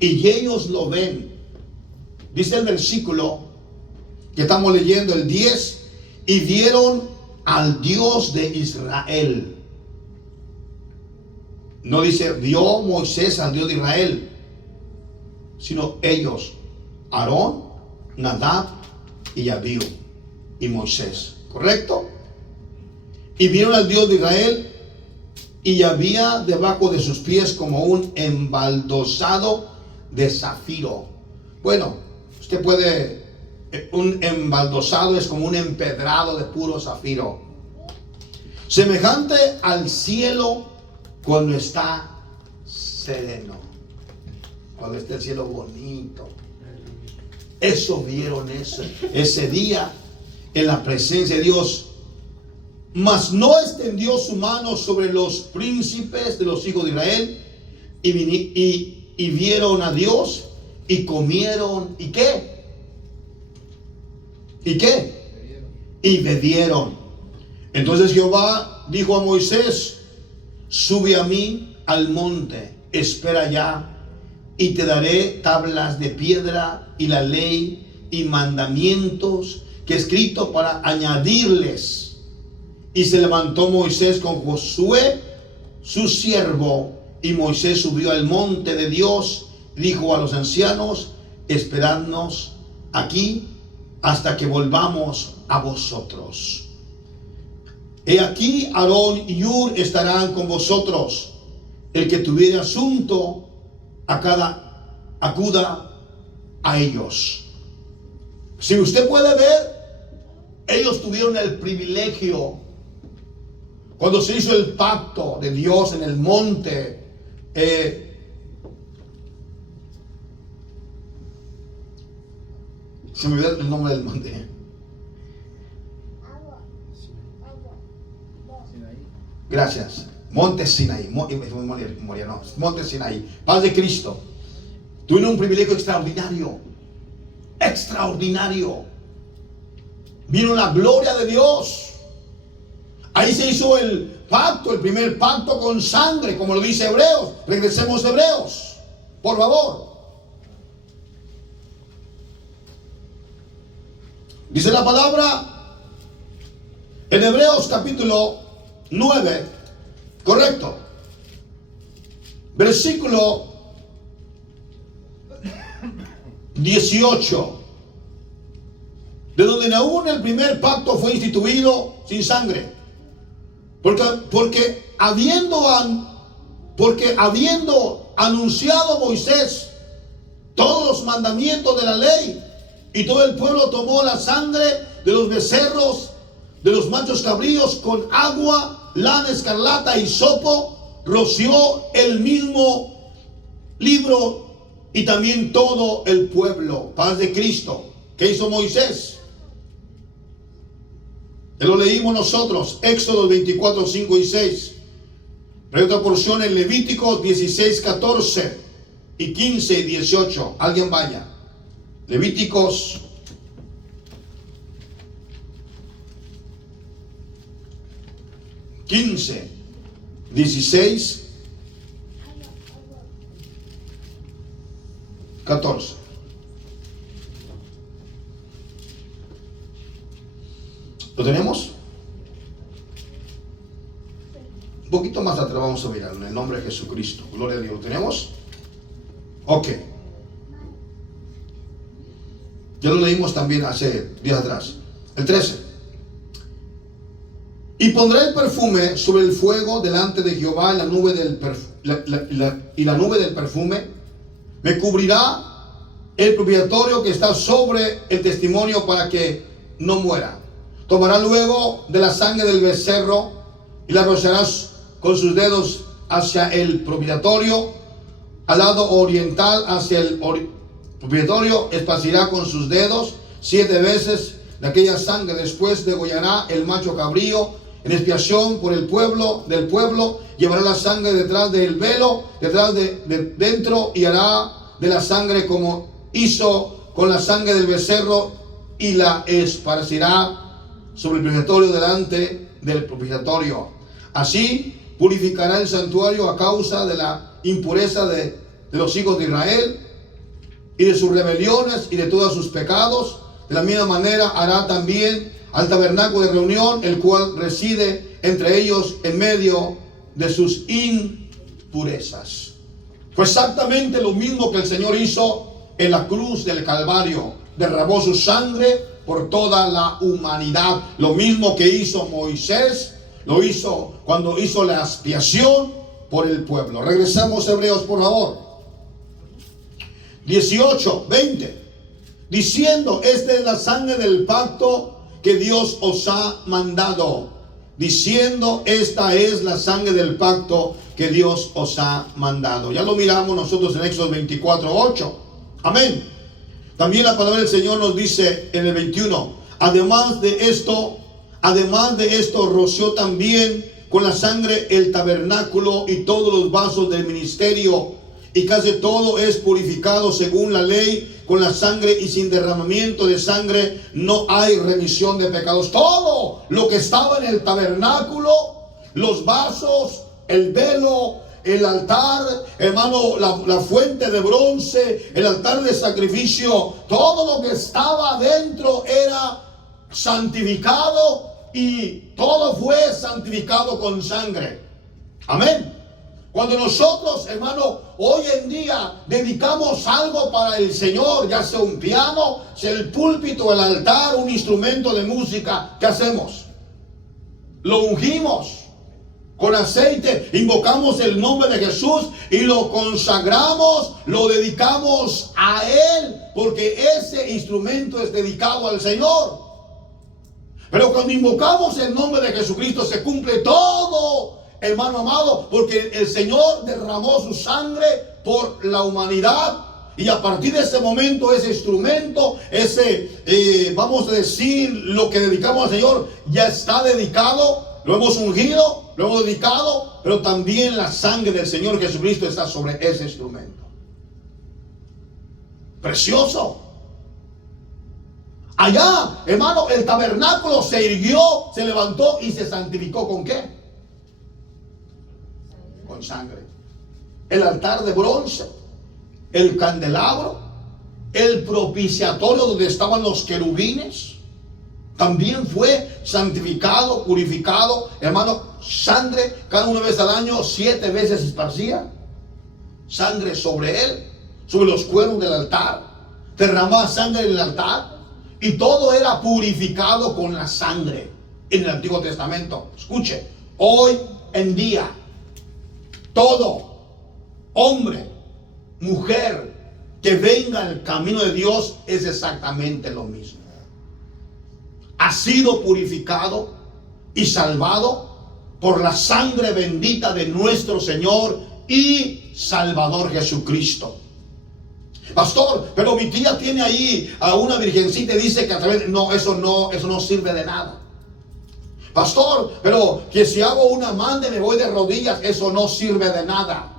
Y ellos lo ven. Dice el versículo que estamos leyendo, el 10, y vieron al Dios de Israel. No dice, vio Moisés al Dios de Israel, sino ellos, Aarón, Nadab y Abiú y Moisés, ¿correcto? Y vieron al Dios de Israel, y había debajo de sus pies como un embaldosado de zafiro. Bueno, usted puede, un embaldosado es como un empedrado de puro zafiro, semejante al cielo cuando está sereno, cuando está el cielo bonito. Eso vieron ese día en la presencia de Dios. Mas no extendió su mano sobre los príncipes de los hijos de Israel, y vieron a Dios y comieron. ¿Y qué? ¿Y qué? Y bebieron. Entonces Jehová dijo a Moisés, sube a mí al monte, espera allá, y te daré tablas de piedra y la ley y mandamientos que he escrito para añadirles. Y se levantó Moisés con Josué, su siervo, y Moisés subió al monte de Dios, dijo a los ancianos, esperadnos aquí hasta que volvamos a vosotros. He aquí Aarón y Hur estarán con vosotros. El que tuviere asunto, acuda a ellos. Si usted puede ver, ellos tuvieron el privilegio, cuando se hizo el pacto de Dios en el monte, se me olvidó el nombre del monte. Gracias. Monte Sinaí. Monte Sinaí. Paz de Cristo. Tuvieron un privilegio extraordinario. Extraordinario. Vino la gloria de Dios. Ahí se hizo el pacto, el primer pacto con sangre, como lo dice Hebreos. Regresemos a Hebreos, por favor. Dice la palabra en Hebreos capítulo 9, correcto, versículo 18, de donde aún el primer pacto fue instituido sin sangre, porque habiendo anunciado Moisés todos los mandamientos de la ley, y todo el pueblo tomó la sangre de los becerros, de los machos cabríos, con agua, lana escarlata y hisopo, roció el mismo libro, y también todo el pueblo. Paz de Cristo. ¿Qué hizo Moisés? Lo leímos nosotros, Éxodo 24, 5 y 6. Pero hay otra porción en Levíticos 16, 14 y 15 y 18. Alguien vaya. Levíticos 15, 16, 14. ¿Lo tenemos? Un poquito más atrás vamos a mirar en el nombre de Jesucristo. Gloria a Dios. ¿Lo tenemos? Ok. Ya lo leímos también hace días atrás. El 13. Y pondré el perfume sobre el fuego delante de Jehová, la nube del la nube del perfume me cubrirá el propiciatorio que está sobre el testimonio para que no muera. Tomará luego de la sangre del becerro y la rociarás con sus dedos hacia el propiciatorio, al lado oriental hacia el propiciatorio, esparcirá con sus dedos 7 veces de aquella sangre. Después degollará el macho cabrío en expiación por el pueblo, del pueblo, llevará la sangre detrás del velo, detrás de dentro, y hará de la sangre como hizo con la sangre del becerro, y la esparcirá sobre el propiciatorio delante del propiciatorio. Así purificará el santuario a causa de la impureza de los hijos de Israel y de sus rebeliones y de todos sus pecados. De la misma manera hará también al tabernáculo de reunión, el cual reside entre ellos en medio de sus impurezas. Fue exactamente lo mismo que el Señor hizo en la cruz del Calvario. Derramó su sangre por toda la humanidad. Lo mismo que hizo Moisés, lo hizo cuando hizo la expiación por el pueblo. Regresamos a Hebreos, por favor. 18, 20. Diciendo, esta es la sangre del pacto que Dios os ha mandado. Diciendo, esta es la sangre del pacto que Dios os ha mandado. Ya lo miramos nosotros en Éxodo 24, 8. Amén. También la palabra del Señor nos dice en el 21, además de esto roció también con la sangre el tabernáculo y todos los vasos del ministerio, y casi todo es purificado según la ley con la sangre, y sin derramamiento de sangre no hay remisión de pecados. Todo lo que estaba en el tabernáculo, los vasos, el velo, el altar, hermano, la fuente de bronce, el altar de sacrificio, todo lo que estaba dentro era santificado, y todo fue santificado con sangre. Amén. Cuando nosotros, hermano, hoy en día dedicamos algo para el Señor, ya sea un piano, sea el púlpito, el altar, un instrumento de música, ¿qué hacemos? Lo ungimos con aceite, invocamos el nombre de Jesús y lo consagramos, lo dedicamos a Él, porque ese instrumento es dedicado al Señor. Pero cuando invocamos el nombre de Jesucristo se cumple todo, hermano amado, porque el Señor derramó su sangre por la humanidad, y a partir de ese momento ese instrumento, vamos a decir, lo que dedicamos al Señor ya está dedicado. Lo hemos ungido, lo hemos dedicado, pero también la sangre del Señor Jesucristo está sobre ese instrumento. Precioso. Allá, hermano, el tabernáculo se irguió, se levantó y se santificó. ¿Con qué? Con sangre. El altar de bronce, el candelabro, el propiciatorio donde estaban los querubines, también fue santificado, purificado. Hermano, sangre, cada una vez al año, 7 veces esparcía sangre sobre él, sobre los cuernos del altar. Derramaba sangre en el altar, y todo era purificado con la sangre en el Antiguo Testamento. Escuche, hoy en día, todo hombre, mujer que venga al camino de Dios es exactamente lo mismo. Ha sido purificado y salvado por la sangre bendita de nuestro Señor y Salvador Jesucristo. Pastor, pero mi tía tiene ahí a una virgencita y dice que a través... No, eso no sirve de nada. Pastor, pero que si hago una manda y me voy de rodillas, eso no sirve de nada,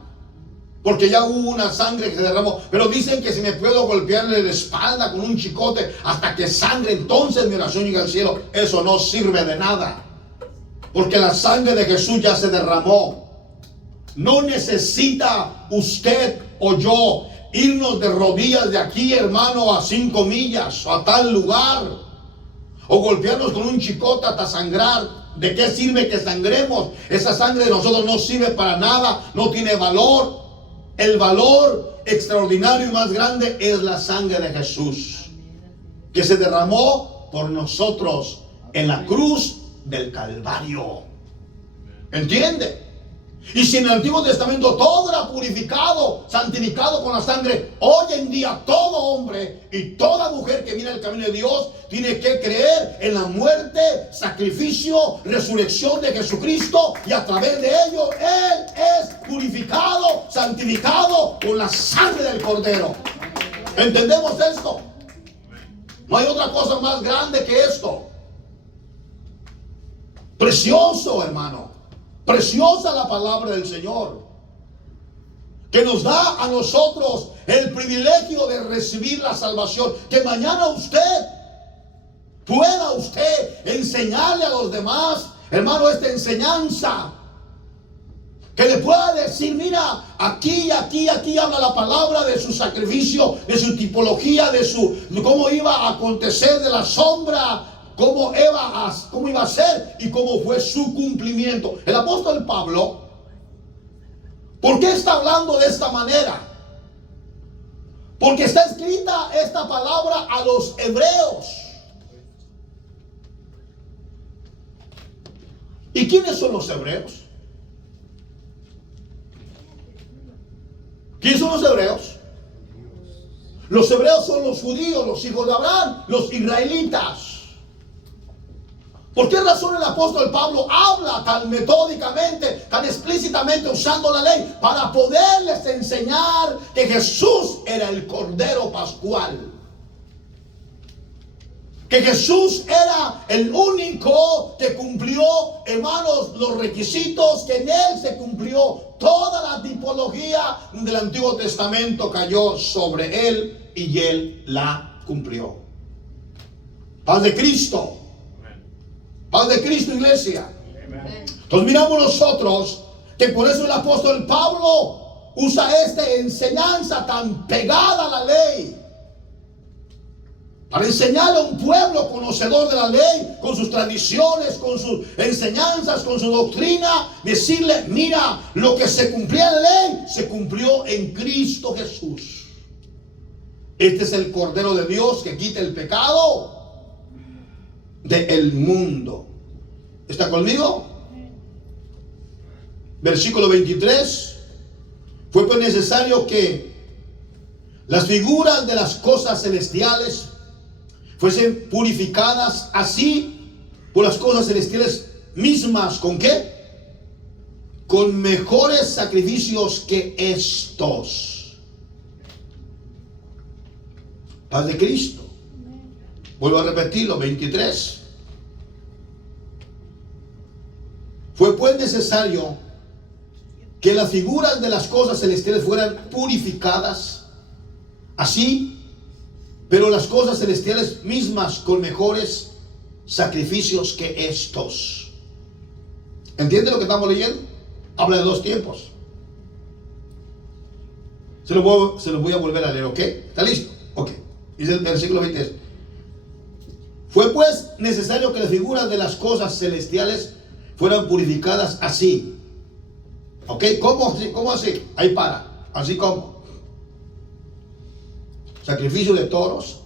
porque ya hubo una sangre que se derramó. Pero dicen que si me puedo golpearle la espalda con un chicote hasta que sangre, entonces mi oración llega al cielo. Eso no sirve de nada, porque la sangre de Jesús ya se derramó. No necesita usted o yo irnos de rodillas de aquí, hermano, a 5 millas o a tal lugar, o golpearnos con un chicote hasta sangrar. ¿De qué sirve que sangremos? Esa sangre de nosotros no sirve para nada, no tiene valor. El valor extraordinario y más grande es la sangre de Jesús, que se derramó por nosotros en la cruz del Calvario. ¿Entiende? Y si en el Antiguo Testamento todo era purificado, santificado con la sangre, hoy en día todo hombre y toda mujer que viene al camino de Dios tiene que creer en la muerte, sacrificio, resurrección de Jesucristo, y a través de ello Él es purificado, santificado con la sangre del Cordero. ¿Entendemos esto? No hay otra cosa más grande que esto. Precioso, hermano. Preciosa la palabra del Señor, que nos da a nosotros el privilegio de recibir la salvación. Que mañana pueda usted enseñarle a los demás, hermano, esta enseñanza. Que le pueda decir, mira, aquí habla la palabra de su sacrificio, de su tipología, de cómo iba a acontecer, de la sombra, cómo iba a ser y cómo fue su cumplimiento. El apóstol Pablo, ¿por qué está hablando de esta manera? Porque está escrita esta palabra a los hebreos. ¿Y quiénes son los hebreos? ¿Quiénes son los hebreos? Los hebreos son los judíos, los hijos de Abraham, los israelitas. ¿Por qué razón el apóstol Pablo habla tan metódicamente, tan explícitamente usando la ley? Para poderles enseñar que Jesús era el Cordero Pascual. Que Jesús era el único que cumplió, hermanos, los requisitos, que en Él se cumplió toda la tipología del Antiguo Testamento, cayó sobre Él y Él la cumplió. Paz de Cristo. Paz de Cristo, iglesia. Entonces miramos nosotros que por eso el apóstol Pablo usa esta enseñanza tan pegada a la ley, para enseñarle a un pueblo conocedor de la ley, con sus tradiciones, con sus enseñanzas, con su doctrina, decirle, mira, lo que se cumplía en la ley, se cumplió en Cristo Jesús. Este es el Cordero de Dios que quita el pecado del mundo. ¿Está conmigo? Versículo 23. Fue pues necesario que las figuras de las cosas celestiales fuesen purificadas así por las cosas celestiales mismas. ¿Con qué? Con mejores sacrificios que estos. Paz de Cristo. Vuelvo a repetirlo, 23. Fue pues necesario que las figuras de las cosas celestiales fueran purificadas así, pero las cosas celestiales mismas con mejores sacrificios que estos. ¿Entiende lo que estamos leyendo? Habla de dos tiempos. Se lo voy a volver a leer, ¿ok? ¿Está listo? Ok. Dice el versículo 23. Fue pues necesario que las figuras de las cosas celestiales fueran purificadas así. ¿Ok? ¿Cómo así? Ahí para. ¿Así como? Sacrificio de toros,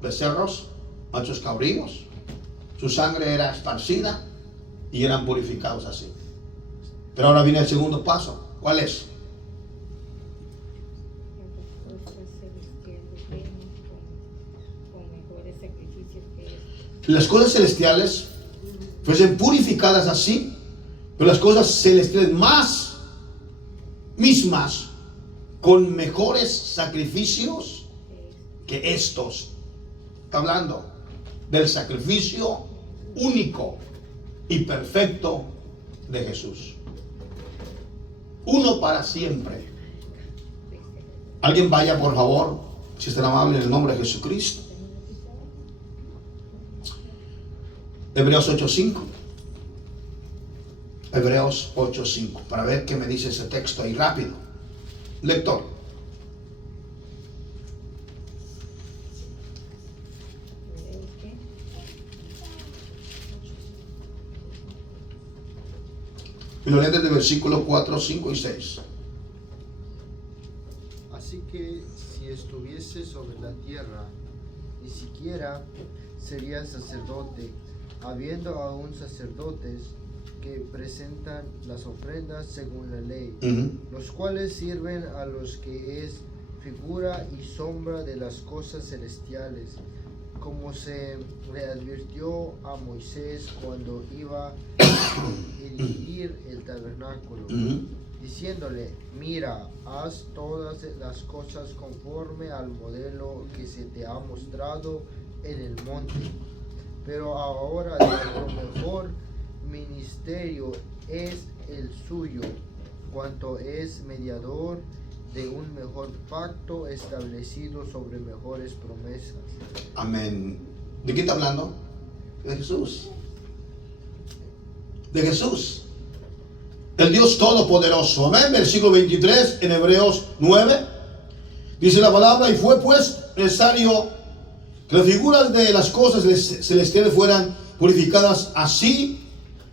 becerros, machos cabríos. Su sangre era esparcida y eran purificados así. Pero ahora viene el segundo paso. ¿Cuál es? Las cosas celestiales fuesen purificadas así, pero las cosas celestiales mismas con mejores sacrificios que estos. Está hablando del sacrificio único y perfecto de Jesús. Uno para siempre. Alguien vaya, por favor, si es tan amable, en el nombre de Jesucristo. Hebreos 8:5. Hebreos 8:5. Para ver qué me dice ese texto ahí rápido. Lector. Y lo leen desde versículos 4, 5 y 6. Así que si estuviese sobre la tierra, ni siquiera sería sacerdote, habiendo aún sacerdotes que presentan las ofrendas según la ley, los cuales sirven a los que es figura y sombra de las cosas celestiales, como se le advirtió a Moisés cuando iba a erigir el tabernáculo, diciéndole, mira, haz todas las cosas conforme al modelo que se te ha mostrado en el monte. Pero ahora de otro mejor, ministerio es el suyo, cuanto es mediador de un mejor pacto establecido sobre mejores promesas. Amén. ¿De quién está hablando? De Jesús. De Jesús. El Dios Todopoderoso. Amén. Versículo 23 en Hebreos 9. Dice la palabra: y fue pues necesario que las figuras de las cosas celestiales fueran purificadas así,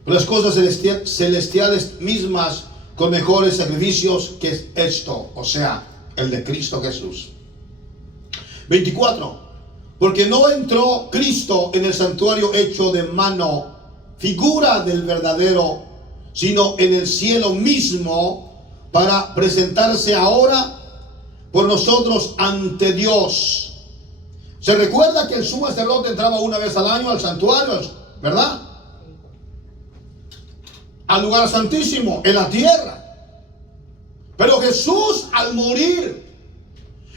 por las cosas celestiales mismas, con mejores sacrificios que esto, o sea, el de Cristo Jesús. 24. Porque no entró Cristo en el santuario hecho de mano, figura del verdadero, sino en el cielo mismo, para presentarse ahora por nosotros ante Dios. Se recuerda que el sumo sacerdote entraba una vez al año al santuario, ¿verdad? Al lugar santísimo, en la tierra. Pero Jesús, al morir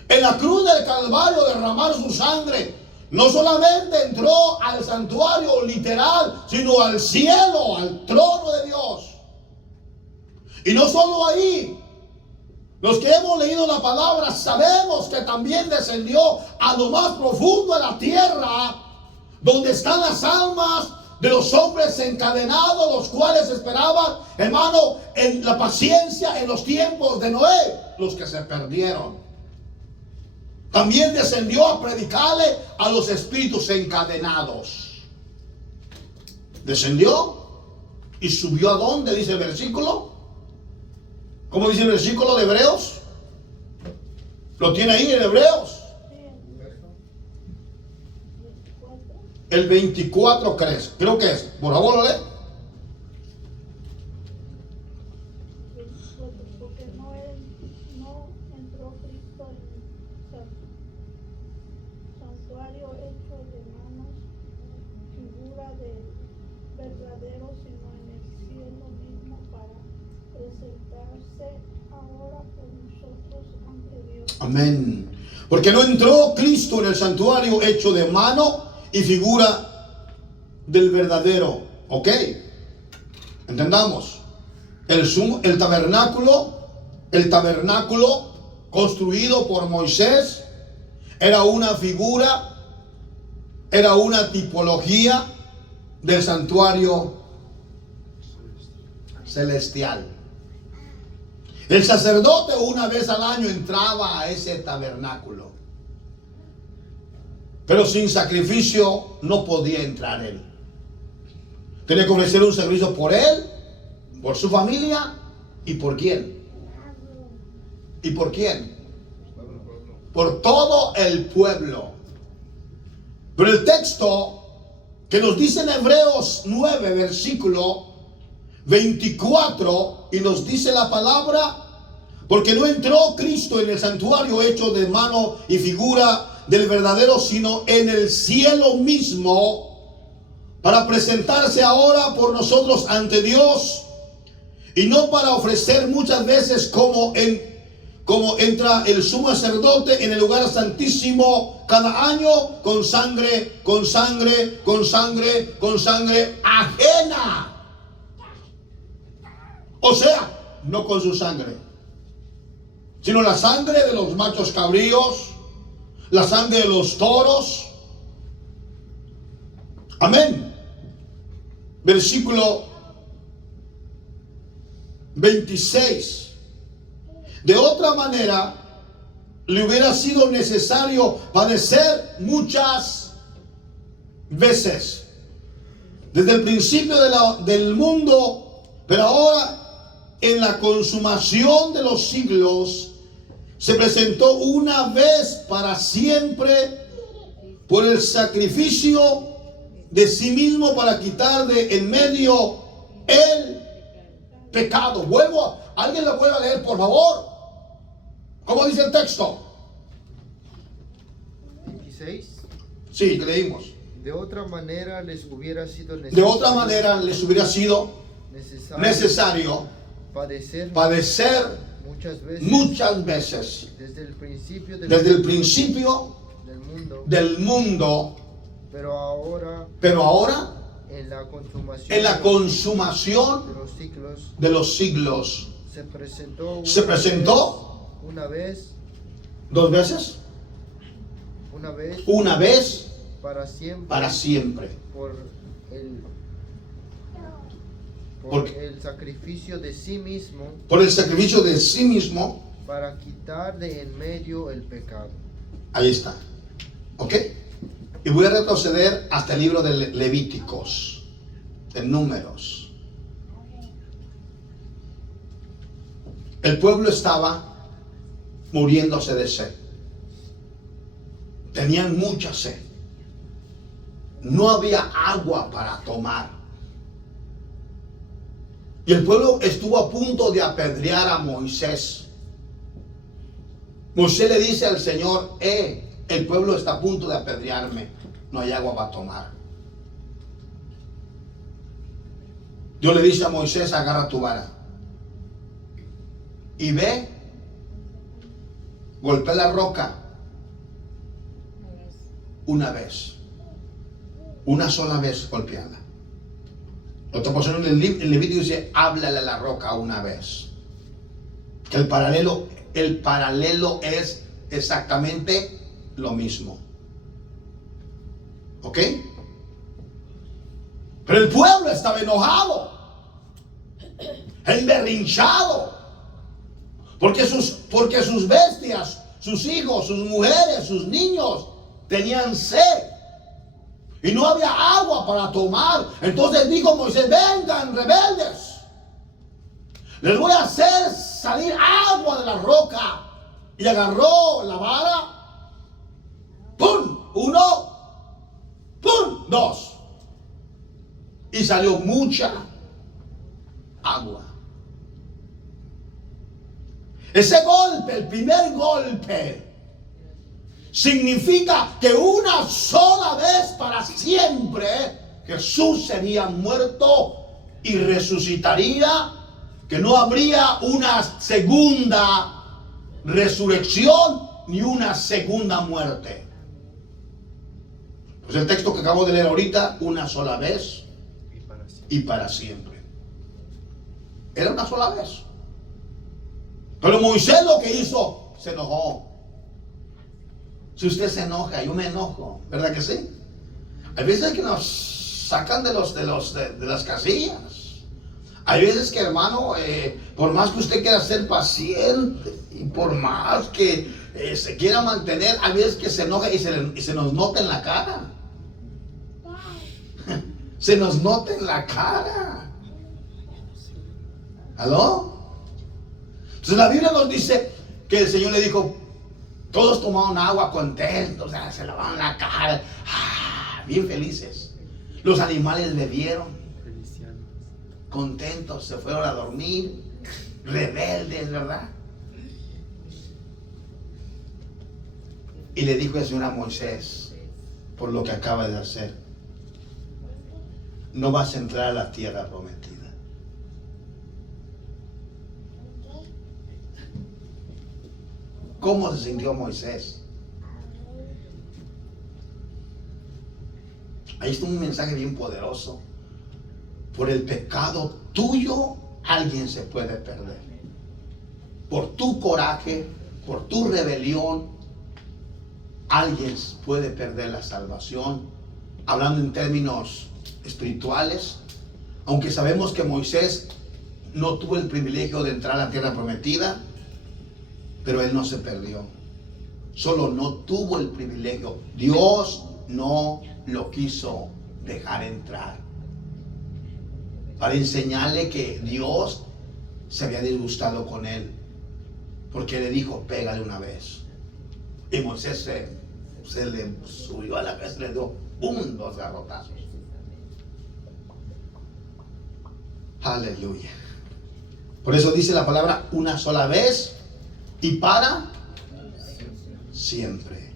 en la cruz del Calvario, derramar su sangre, no solamente entró al santuario literal, sino al cielo, al trono de Dios. Y no solo ahí. Los que hemos leído la palabra sabemos que también descendió a lo más profundo de la tierra, donde están las almas de los hombres encadenados, los cuales esperaban, hermano, en la paciencia en los tiempos de Noé, los que se perdieron. También descendió a predicarle a los espíritus encadenados. Descendió y subió a dónde, dice el versículo. ¿Cómo dice el versículo de Hebreos? ¿Lo tiene ahí en Hebreos? El 24 creo que es. Por favor, lo lee. Porque no entró Cristo en el santuario hecho de manos, figura del verdadero, sino en el cielo mismo, para presentarse ahora por nosotros ante Dios. Amén. Porque no entró Cristo en el santuario hecho de mano y figura del verdadero. ¿Ok? Entendamos. El tabernáculo construido por Moisés era una figura, era una tipología del santuario celestial. El sacerdote una vez al año entraba a ese tabernáculo, pero sin sacrificio no podía entrar él. Tenía que ofrecer un sacrificio por él, por su familia y por quién. ¿Y por quién? Por todo el pueblo. Pero el texto que nos dice en Hebreos 9, versículo 24, y nos dice la palabra: porque no entró Cristo en el santuario hecho de mano y figura del verdadero, sino en el cielo mismo, para presentarse ahora por nosotros ante Dios, y no para ofrecer muchas veces como entra el sumo sacerdote en el lugar santísimo cada año, con sangre ajena. O sea, no con su sangre, sino la sangre de los machos cabríos, la sangre de los toros. Amén. Versículo 26. De otra manera, le hubiera sido necesario padecer muchas veces desde el principio del mundo, pero ahora, en la consumación de los siglos, se presentó una vez para siempre por el sacrificio de sí mismo para quitar de en medio el pecado. ¿Alguien lo puede leer, por favor? ¿Cómo dice el texto? 26. Sí, leímos. De otra manera les hubiera sido necesario padecer muchas veces desde el principio del mundo, pero ahora en la consumación En la consumación de los siglos de los siglos. se presentó Una vez, una vez, dos veces, una vez para siempre por el sacrificio de sí mismo el sacrificio de sí mismo. para quitar de en medio el pecado. Ahí está. ¿Ok? Y voy a retroceder hasta el libro de Levíticos, de Números. El pueblo estaba muriéndose de sed. Tenían mucha sed. No había agua para tomar. Y el pueblo estuvo a punto de apedrear a Moisés. Moisés le dice al Señor: el pueblo está a punto de apedrearme, no hay agua para tomar. Dios le dice a Moisés: agarra tu vara y ve, golpea la roca una vez, una sola vez golpeala. Otra porción en el Levítico dice: háblale a la roca una vez. Que el paralelo es exactamente lo mismo. ¿Ok? Pero el pueblo estaba enojado, emberrinchado, porque sus bestias, sus hijos, sus mujeres, sus niños tenían sed y no había agua para tomar. Entonces dijo Moisés: vengan, rebeldes, les voy a hacer salir agua de la roca. Y agarró la vara, ¡pum! 1, ¡pum! 2. Y salió mucha agua. Ese golpe, el primer golpe, significa que una sola vez para siempre Jesús sería muerto y resucitaría, que no habría una segunda resurrección ni una segunda muerte. Pues el texto que acabo de leer ahorita: una sola vez y para siempre. Era una sola vez. Pero Moisés lo que hizo, se enojó. Si usted se enoja, yo me enojo, ¿verdad que sí? Hay veces que nos sacan de las casillas. Hay veces que, hermano, por más que usted quiera ser paciente y por más que se quiera mantener, hay veces que se enoja y se nos nota en la cara. Se nos nota en la cara. ¿Aló? Entonces la Biblia nos dice que el Señor le dijo: todos tomaron agua contentos, se lavaron la cara, bien felices. Los animales bebieron contentos, se fueron a dormir, rebeldes, ¿verdad? Y le dijo el Señor a Moisés: por lo que acaba de hacer, no vas a entrar a la tierra prometida. ¿Cómo se sintió Moisés? Ahí está un mensaje bien poderoso. Por el pecado tuyo, alguien se puede perder. Por tu coraje, por tu rebelión, alguien puede perder la salvación. Hablando en términos espirituales, aunque sabemos que Moisés no tuvo el privilegio de entrar a la tierra prometida, pero él no se perdió. Solo no tuvo el privilegio. Dios no lo quiso dejar entrar, para enseñarle que Dios se había disgustado con él, porque le dijo: pégale una vez. Y Moisés se le subió a la cabeza y le dio 2 garrotazos. Aleluya. Por eso dice la palabra: una sola vez y para siempre.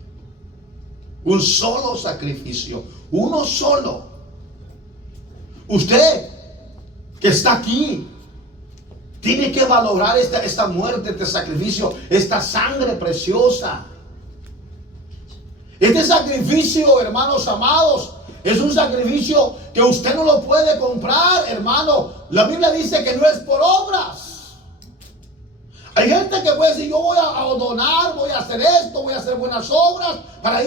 Un solo sacrificio, uno solo. Usted que está aquí tiene que valorar esta muerte, este sacrificio, esta sangre preciosa. Este sacrificio, hermanos amados, es un sacrificio que usted no lo puede comprar, hermano. La Biblia dice que no es por obras. Hay gente que puede decir, yo voy a donar, voy a hacer esto, voy a hacer buenas obras para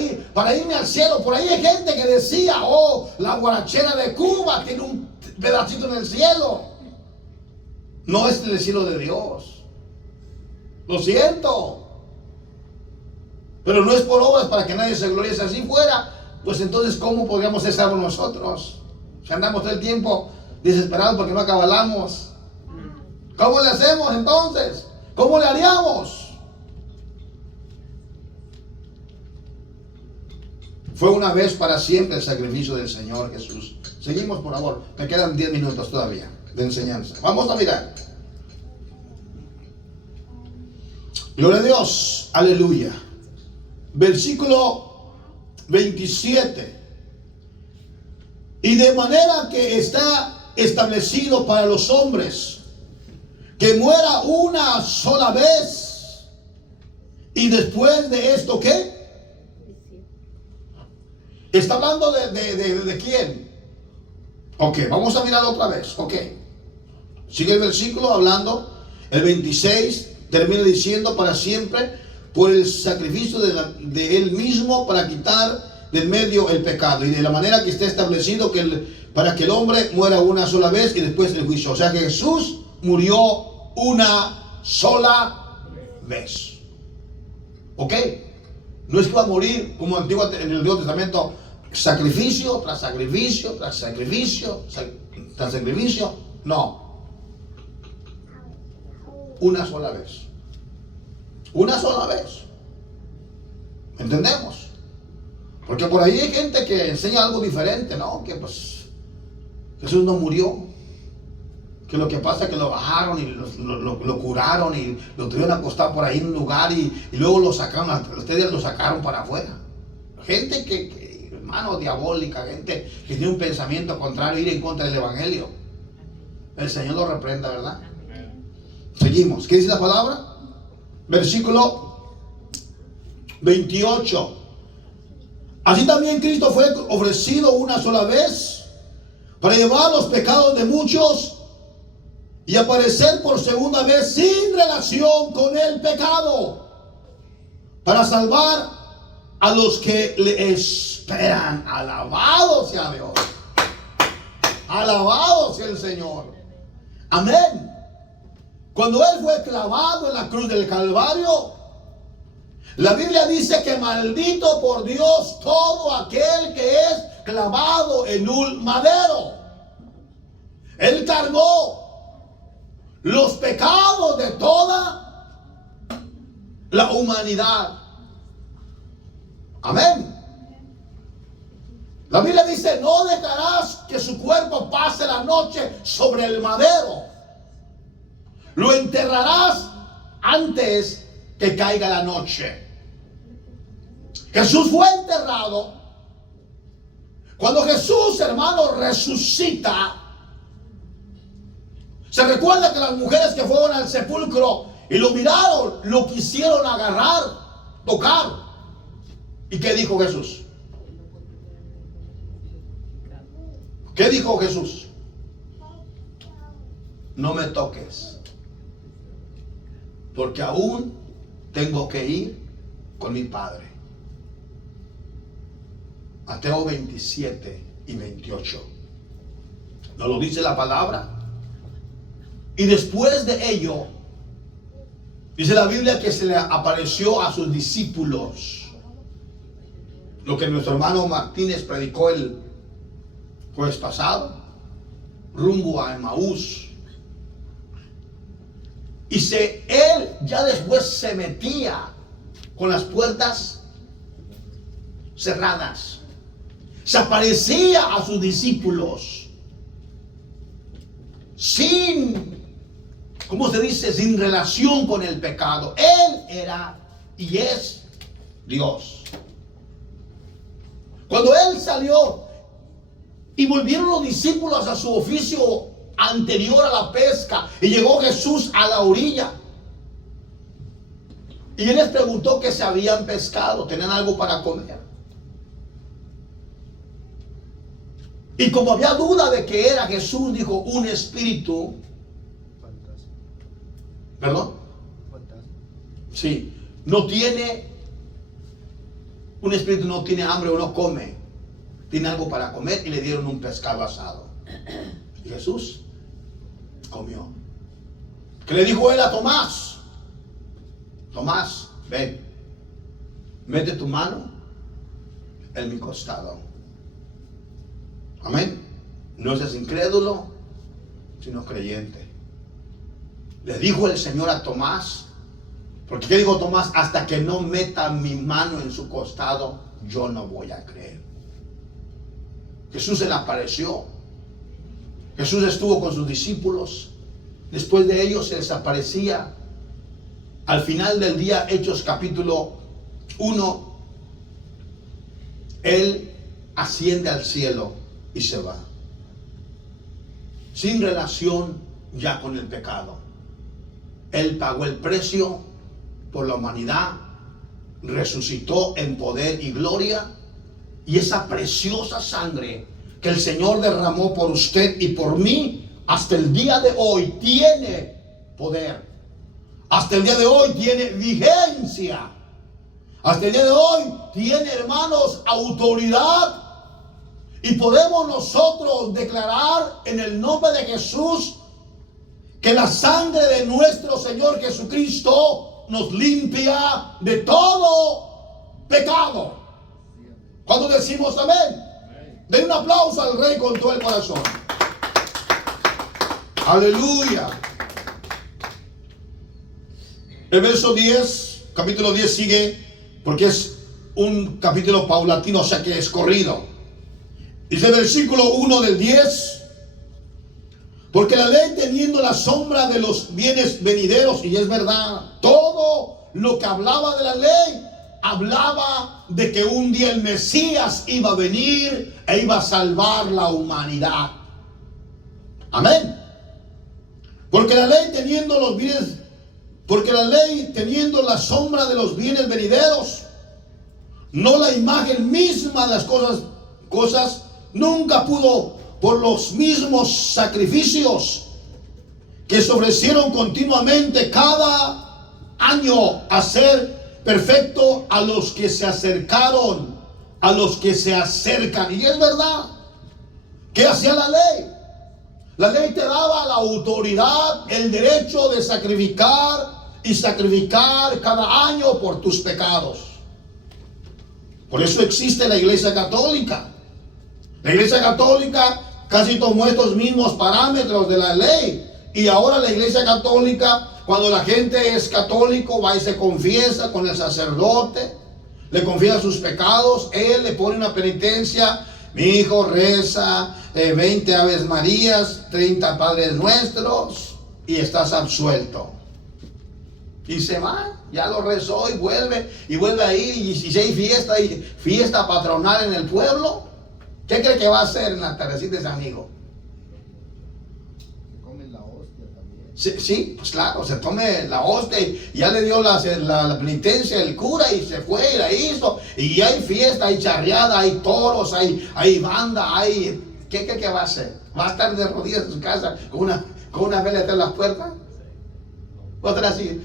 irme al cielo. Por ahí hay gente que decía, oh, la guarachera de Cuba tiene un pedacito en el cielo. No es en el cielo de Dios. Lo siento. Pero no es por obras para que nadie se glorie. Si así fuera, pues entonces ¿cómo podríamos ser salvos nosotros? Si andamos todo el tiempo desesperados porque no acabalamos. ¿Cómo le hacemos entonces? ¿Cómo le haríamos? Fue una vez para siempre el sacrificio del Señor Jesús. Seguimos, por favor. Me quedan 10 minutos todavía de enseñanza. Vamos a mirar. Gloria a Dios. Aleluya. Versículo 27. Y de manera que está establecido para los hombres que muera una sola vez, y después de esto, ¿qué? Está hablando de quién. Ok, vamos a mirar otra vez. Ok, sigue el versículo hablando. El 26 termina diciendo para siempre, por el sacrificio de él mismo para quitar del medio el pecado, y de la manera que está establecido para que el hombre muera una sola vez y después el juicio. O sea que Jesús murió una sola vez. ¿Ok? No es que va a morir como en el Antiguo Testamento, sacrificio tras sacrificio, tras sacrificio, tras sacrificio. No. Una sola vez. Una sola vez. ¿Entendemos? Porque por ahí hay gente que enseña algo diferente, ¿no? Que pues Jesús no murió. Que lo que pasa es que lo bajaron y lo curaron y lo tuvieron acostado por ahí en un lugar y luego lo sacaron, ustedes lo sacaron para afuera. Gente que, hermano, diabólica, gente que tiene un pensamiento contrario, ir en contra del Evangelio. El Señor lo reprenda, ¿verdad? Seguimos. ¿Qué dice la palabra? Versículo 28. Así también Cristo fue ofrecido una sola vez para llevar los pecados de muchos y aparecer por segunda vez sin relación con el pecado, para salvar a los que le esperan. Alabado sea Dios. Alabado sea el Señor. Amén. Cuando Él fue clavado en la cruz del Calvario, la Biblia dice que maldito por Dios todo aquel que es clavado en un madero. Él cargó los pecados de toda la humanidad. Amén. La Biblia dice, no dejarás que su cuerpo pase la noche sobre el madero. Lo enterrarás antes que caiga la noche. Jesús fue enterrado. Cuando Jesús, hermano, resucita, se recuerda que las mujeres que fueron al sepulcro y lo miraron, lo quisieron agarrar, tocar. ¿Y qué dijo Jesús? ¿Qué dijo Jesús? No me toques, porque aún tengo que ir con mi Padre. Mateo 27 y 28. ¿No lo dice la palabra? Y después de ello, dice la Biblia que se le apareció a sus discípulos. Lo que nuestro hermano Martínez predicó el jueves pasado, rumbo a Emaús. Y él ya después se metía con las puertas cerradas. Se aparecía a sus discípulos sin, ¿cómo se dice? Sin relación con el pecado. Él era y es Dios. Cuando Él salió y volvieron los discípulos a su oficio anterior a la pesca y llegó Jesús a la orilla y Él les preguntó que se habían pescado, tenían algo para comer. Y como había duda de que era Jesús, dijo un espíritu. Fantasma. ¿Perdón? Fantasma. Sí. No tiene. Un espíritu no tiene hambre o no come. Tiene algo para comer y le dieron un pescado asado. Y Jesús comió. ¿Qué le dijo él a Tomás? Tomás, ven. Mete tu mano en mi costado. Amén. No seas incrédulo, sino creyente. Le dijo el Señor a Tomás, porque ¿qué dijo Tomás? Hasta que no meta mi mano en su costado, yo no voy a creer. Jesús se le apareció. Jesús estuvo con sus discípulos. Después de ellos se les aparecía. Al final del día, Hechos capítulo 1, Él asciende al cielo y se va. Sin relación ya con el pecado. Él pagó el precio por la humanidad, resucitó en poder y gloria, y esa preciosa sangre que el Señor derramó por usted y por mí, hasta el día de hoy tiene poder, hasta el día de hoy tiene vigencia, hasta el día de hoy tiene, hermanos, autoridad, y podemos nosotros declarar en el nombre de Jesús que la sangre de nuestro Señor Jesucristo nos limpia de todo pecado. Cuando decimos amén, den un aplauso al Rey con todo el corazón. Aleluya. El verso 10, capítulo 10 sigue, porque es un capítulo paulatino, o sea que es corrido. Dice el versículo 1 del 10. Porque la ley, teniendo la sombra de los bienes venideros, y es verdad, todo lo que hablaba de la ley, hablaba de que un día el Mesías iba a venir e iba a salvar la humanidad. Amén. Porque la ley teniendo los bienes, porque la ley teniendo la sombra de los bienes venideros, no la imagen misma de las cosas, nunca pudo, por los mismos sacrificios que se ofrecieron continuamente cada año, hacer perfecto a los que se acercaron, a los que se acercan. Y es verdad, ¿qué hacía la ley? La ley te daba la autoridad, el derecho de sacrificar y sacrificar cada año por tus pecados. Por eso existe la Iglesia Católica. La Iglesia Católica casi tomó estos mismos parámetros de la ley. Y ahora la Iglesia Católica, cuando la gente es católico, va y se confiesa con el sacerdote, le confiesa sus pecados, él le pone una penitencia. Mi hijo reza 20 Aves Marías, 30 Padres Nuestros, y estás absuelto. Y se va, ya lo rezó y vuelve ahí. Y si hay fiesta patronal en el pueblo, ¿qué cree que va a hacer en la tardecita ese amigo? Se comen la hostia también. Sí, pues claro, se tome la hostia y ya le dio la penitencia el cura y se fue y la hizo. Y hay fiesta, hay charreada, hay toros, hay banda, hay... ¿Qué cree que va a hacer? ¿Va a estar de rodillas en su casa con una vela detrás de las puertas? Otra así.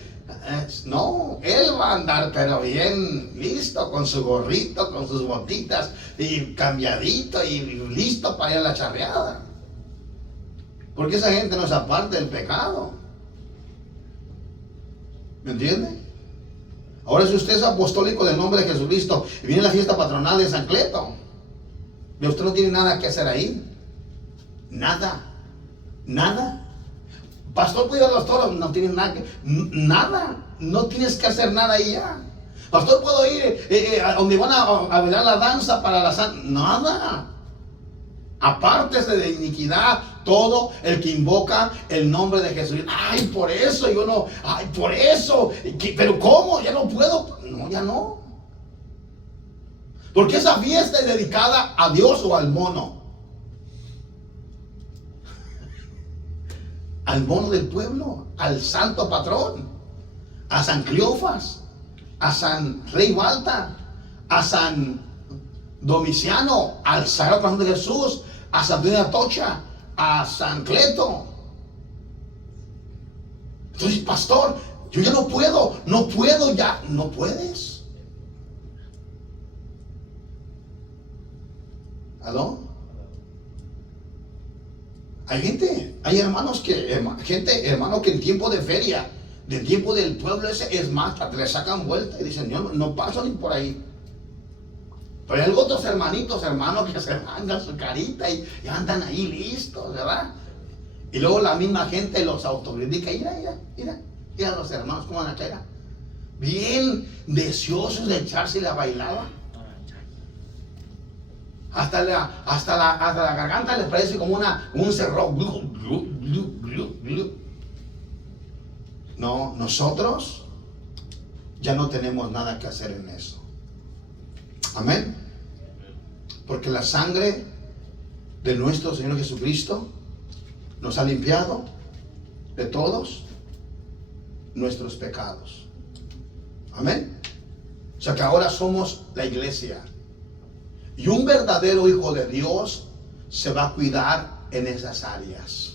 No, él va a andar pero bien listo, con su gorrito, con sus botitas y cambiadito y listo para ir a la charreada. Porque esa gente no es aparte del pecado. ¿Me entiende? Ahora, si usted es apostólico del nombre de Jesucristo y viene a la fiesta patronal de San Cleto, y usted no tiene nada que hacer ahí. Nada. Pastor, puede ir a los toros, no tienes nada, no tienes que hacer nada ahí ya. Pastor, puedo ir a donde van a bailar la danza para la santa, nada. Apártese de iniquidad todo el que invoca el nombre de Jesús. Ay, por eso yo no, ay, por eso, pero ¿cómo? Ya no puedo, no, ya no. Porque esa fiesta es dedicada a Dios o al mono. Al mono del pueblo, al santo patrón, a San Cleofas, a San Rey Balta, a San Domiciano, al Sagrado Corazón de Jesús, a Santa Atocha, a San Cleto. Entonces, pastor, yo ya no puedo ya. No puedes. ¿Aló? Hay hermanos hermano que en tiempo de feria, de tiempo del pueblo ese, es más, le sacan vuelta y dicen, no paso ni por ahí. Pero hay otros hermanos que se mandan su carita y andan ahí listos, ¿verdad? Y luego la misma gente los autocritica. Mira los hermanos cómo van a caer. Bien deseosos de echarse la bailada. Hasta la garganta les parece como un cerro. No, nosotros ya no tenemos nada que hacer en eso. Amén. Porque la sangre de nuestro Señor Jesucristo nos ha limpiado de todos nuestros pecados. Amén. O sea que ahora somos la iglesia. Y un verdadero hijo de Dios se va a cuidar en esas áreas.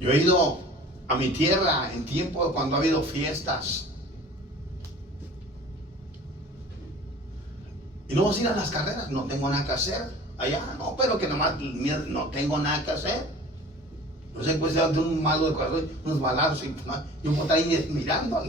Yo he ido a mi tierra en tiempo cuando ha habido fiestas. Y no vamos a ir a las carreras, no tengo nada que hacer. Allá, no, pero que nomás no tengo nada que hacer. No sé, pues de un malo de corazón, unos balazos, y yo por ahí mirando,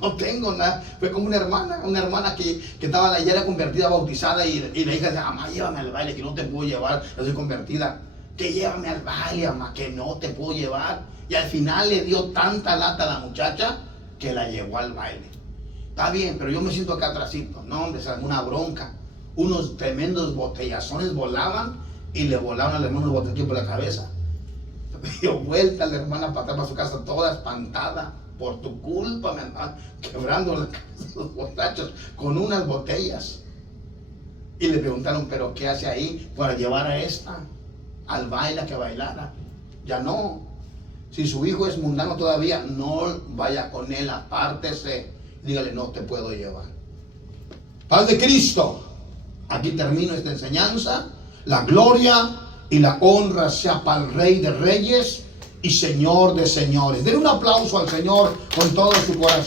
no tengo nada. Fue como una hermana que estaba, ya era convertida, bautizada, y la hija decía, mamá, llévame al baile, que no te puedo llevar, yo soy convertida. Que llévame al baile, mamá, que no te puedo llevar. Y al final le dio tanta lata a la muchacha que la llevó al baile. Está bien, pero yo me siento acá atrásito. No, hombre, es una bronca. Unos tremendos botellazones volaban y le volaban al hermano botellín por la cabeza. Dio vuelta la hermana para atrás para su casa toda espantada. Por tu culpa me andaban quebrando la casa los borrachos con unas botellas. Y le preguntaron, ¿pero qué hace ahí? Para llevar a esta al baile, a que bailara. Ya no. Si su hijo es mundano todavía, no vaya con él, apártese. Dígale, no te puedo llevar. Paz de Cristo. Aquí termino esta enseñanza. La gloria y la honra sea para el Rey de Reyes y Señor de Señores. Den un aplauso al Señor con todo su corazón.